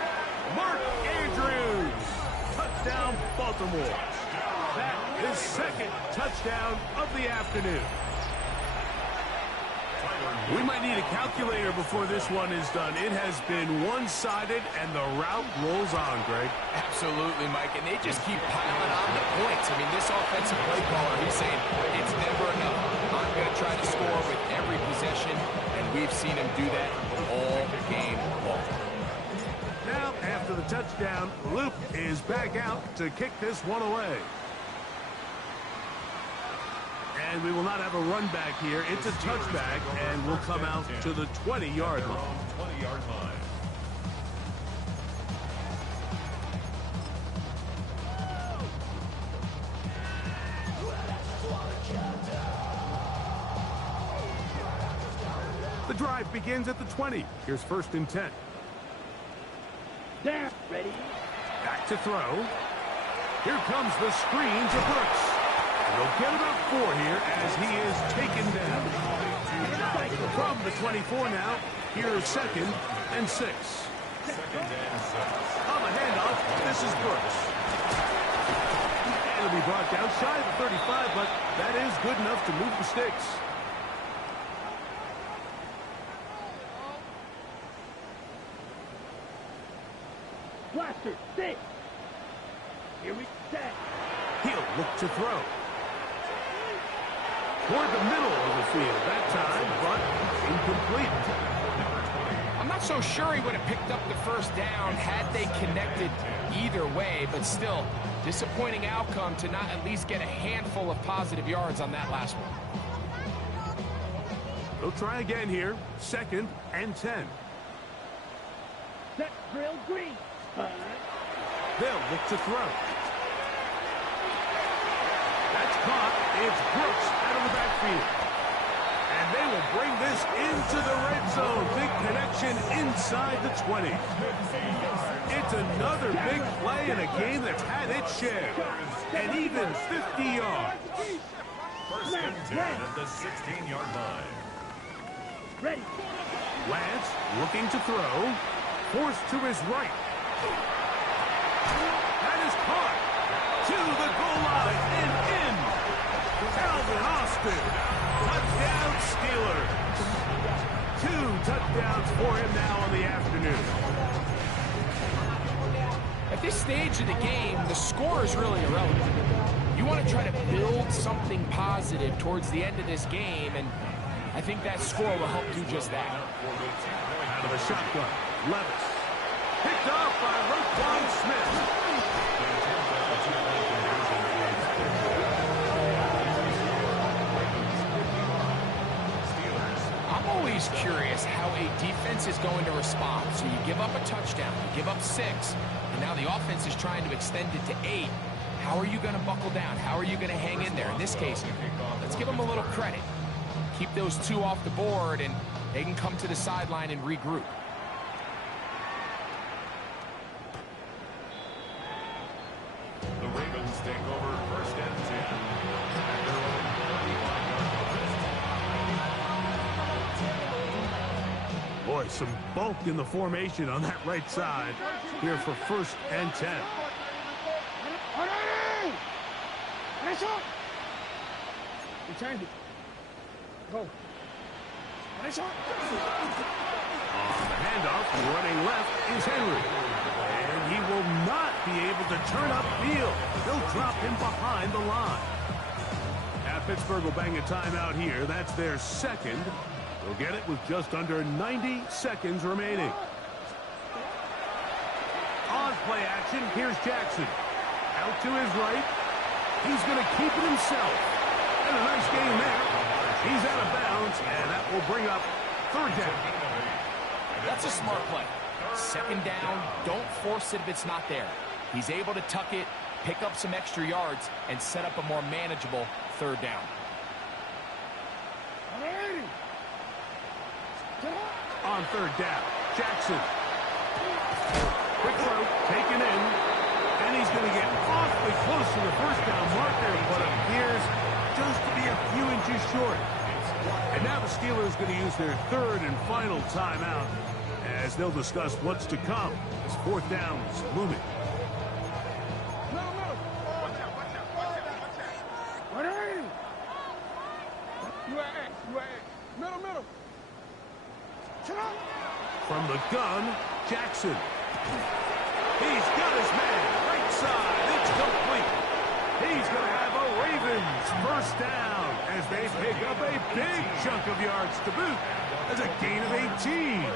Mark Andrews. Touchdown, Baltimore. That is second touchdown of the afternoon. We might need a calculator before this one is done. It has been one-sided, and the route rolls on, Greg. Absolutely, Mike, and they just keep piling on the points. I mean, this offensive play caller, he's saying, it's never enough. I'm going to try to score with every possession, and we've seen him do that all game long. Now, after the touchdown, Luke is back out to kick this one away. And we will not have a run back here. It's a touchback, and we'll come out to the 20-yard line. 20-yard line. The drive begins at the 20. Here's 1st and 10. Down. Ready. Back to throw. Here comes the screen to Brooks. They'll get about 4 here as he is taken down. From the 24 now, here's 2nd and 6. On the handoff, this is Brooks. And it'll be brought down shy of the 35, but that is good enough to move the sticks. Blaster. 6. Here we set. He'll look to throw. Toward the middle of the field that time, but incomplete. I'm not so sure he would have picked up the first down had they connected either way, but still, disappointing outcome to not at least get a handful of positive yards on that last one. They'll try again here. 2nd and 10. Set. Drill. Green. They'll look to throw. That's caught. It's Brooks out of the backfield. And they will bring this into the red zone. Big connection inside the 20. It's another big play in a game that's had its share. And even 50 yards. 1st and 10 at the 16-yard line. Ready. Lance looking to throw. Forced to his right. That is caught. To the goal line and in. Calvin Austin. Touchdown Steelers. 2 touchdowns for him now on the afternoon. At this stage of the game, the score is really irrelevant. You want to try to build something positive towards the end of this game, and I think that score will help do just that. Out of the shotgun, Levis. Picked off by Roquan Smith. I'm always curious how a defense is going to respond. So you give up a touchdown, you give up 6, and now the offense is trying to extend it to 8. How are you going to buckle down? How are you going to hang in there? In this case, let's give them a little credit. Keep those 2 off the board, and they can come to the sideline and regroup. The Ravens take over 1st and 10. At their own 31-yard line. Boy, some bulk in the formation on that right side here for 1st and 10. Return it. Go. On the handoff, running left is Henry. And he will not be able to turn upfield. They'll drop him behind the line. Now Pittsburgh will bang a timeout here. That's their 2nd. They'll get it with just under 90 seconds remaining. On play action, here's Jackson. Out to his right. He's going to keep it himself. And a nice game there. He's out of bounds, and that will bring up 3rd down. That's a smart play. 2nd down, don't force it if it's not there. He's able to tuck it, pick up some extra yards, and set up a more manageable 3rd down. on third down. Jackson. Quick throw, taken in. And he's going to get awfully close to the first down marker, but appears just to be a few inches short. And now the Steelers going to use their third and final timeout as they'll discuss what's to come as fourth down is looming. From the gun, Jackson. He's got his man. Right side. It's complete. He's going to have a Ravens first down as they pick up a big chunk of yards to boot as a gain of 18.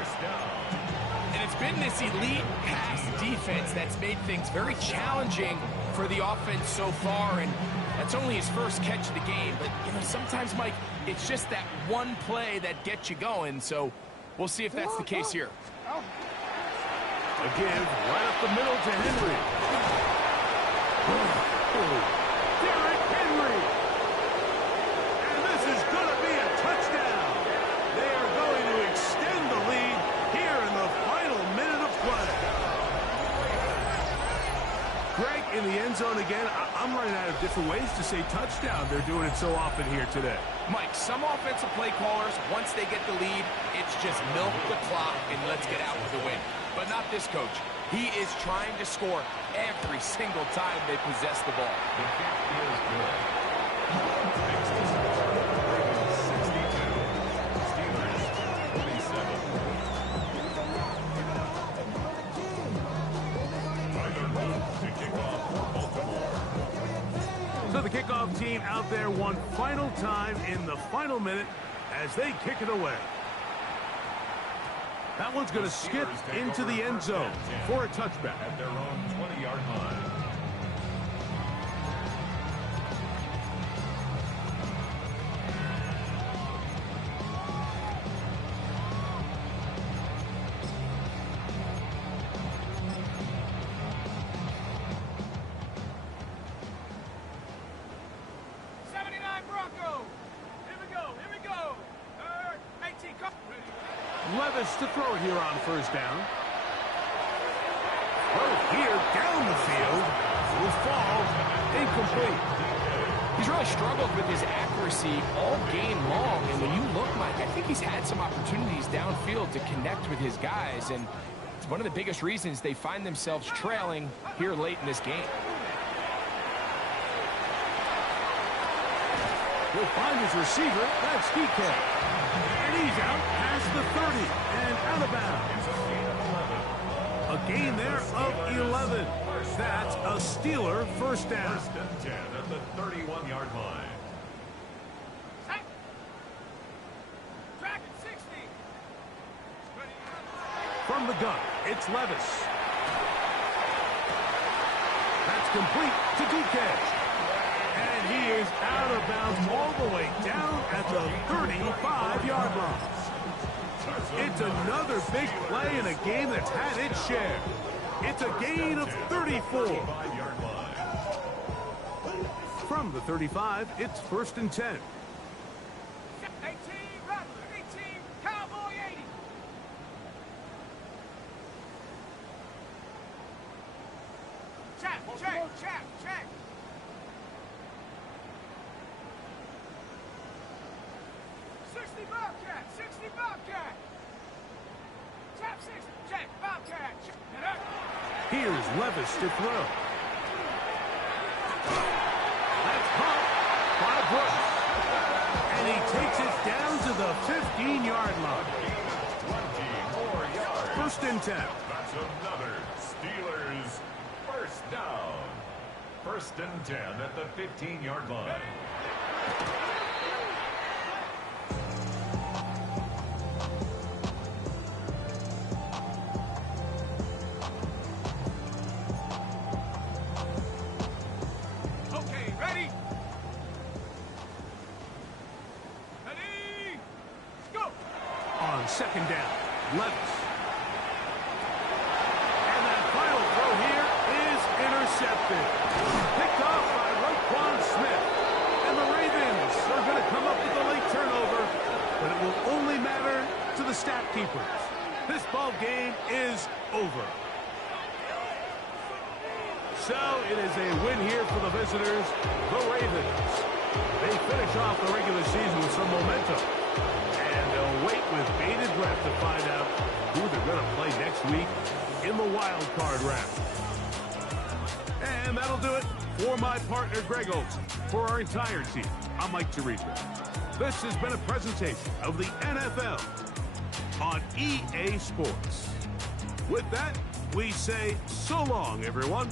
And it's been this elite pass defense that's made things very challenging for the offense so far, and that's only his first catch of the game. But, you know, sometimes, Mike, it's just that one play that gets you going, so we'll see if that's the case here. Again, right up the middle to Henry. Derrick Henry. And this is going to be a touchdown. They are going to extend the lead here in the final minute of play. Greg, in the end zone again. I'm running out of different ways to say touchdown. They're doing it so often here today. Mike, some offensive play callers, once they get the lead, it's just milk the clock and let's get out with a win. But not this coach. He is trying to score every single time they possess the ball. The kick is good. Next is Ravens 62, Steelers 47. Tyler Moon to kick off for Baltimore. So the kickoff team out there one final time in the final minute as they kick it away. That one's going to skip into the end zone for a touchback. At their own 20-yard line. Levis to throw it here on first down. Throw here down the field. Will fall. Incomplete. He's really struggled with his accuracy all game long, and when you look, Mike, I think he's had some opportunities downfield to connect with his guys, and it's one of the biggest reasons they find themselves trailing here late in this game. He'll find his receiver. That's DK. And he's out past the 30 and out of bounds. A gain there of 11. That's a Steeler first down. First and 10 at the 31-yard line. From the gun, it's Levis. That's complete to DK. And he is out of bounds all the way down at the 35-yard line. It's another big play in a game that's had its share. It's a gain of 34. From the 35, it's first and 10. 18, Rattler, 18, Cowboy 80. Check. 60 Bobcat. Tap 6, check, Bobcat. Here's Levis to throw. That's caught by Brooks. And he takes it down to the 15-yard line. 24 yards. First and 10. That's another Steelers first down. First and 10 at the 15-yard line. Second down, Levis. And that final throw here is intercepted. Picked off by Roquan Smith. And the Ravens are going to come up with a late turnover, but it will only matter to the stat keepers. here for the visitors, the Ravens. They finish off the regular season with some momentum. And they'll wait with bated breath to find out who they're going to play next week in the wild card round. And that'll do it for my partner, Greg Olson. For our entire team, I'm Mike Tirico. This has been a presentation of the NFL on EA Sports. With that, we say so long, everyone.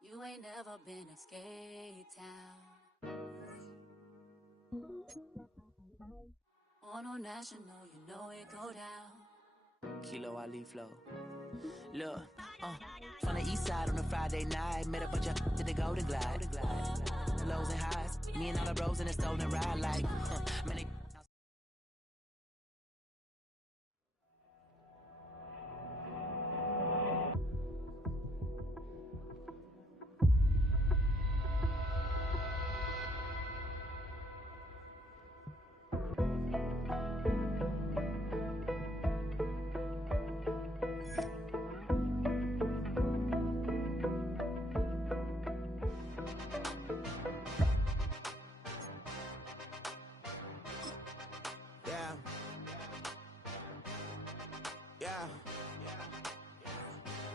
You ain't never been a skate town. On no national, you know it go down. Kilo Ali flow. Look, from the east side on a Friday night, met a bunch of to the Golden Glide. The lows and highs, me and all the bros in the stolen ride like, man, they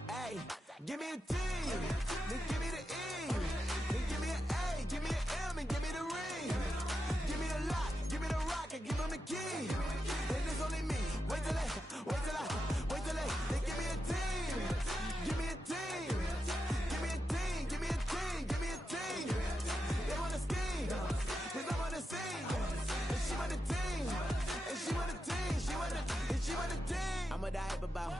Hey, give me a team.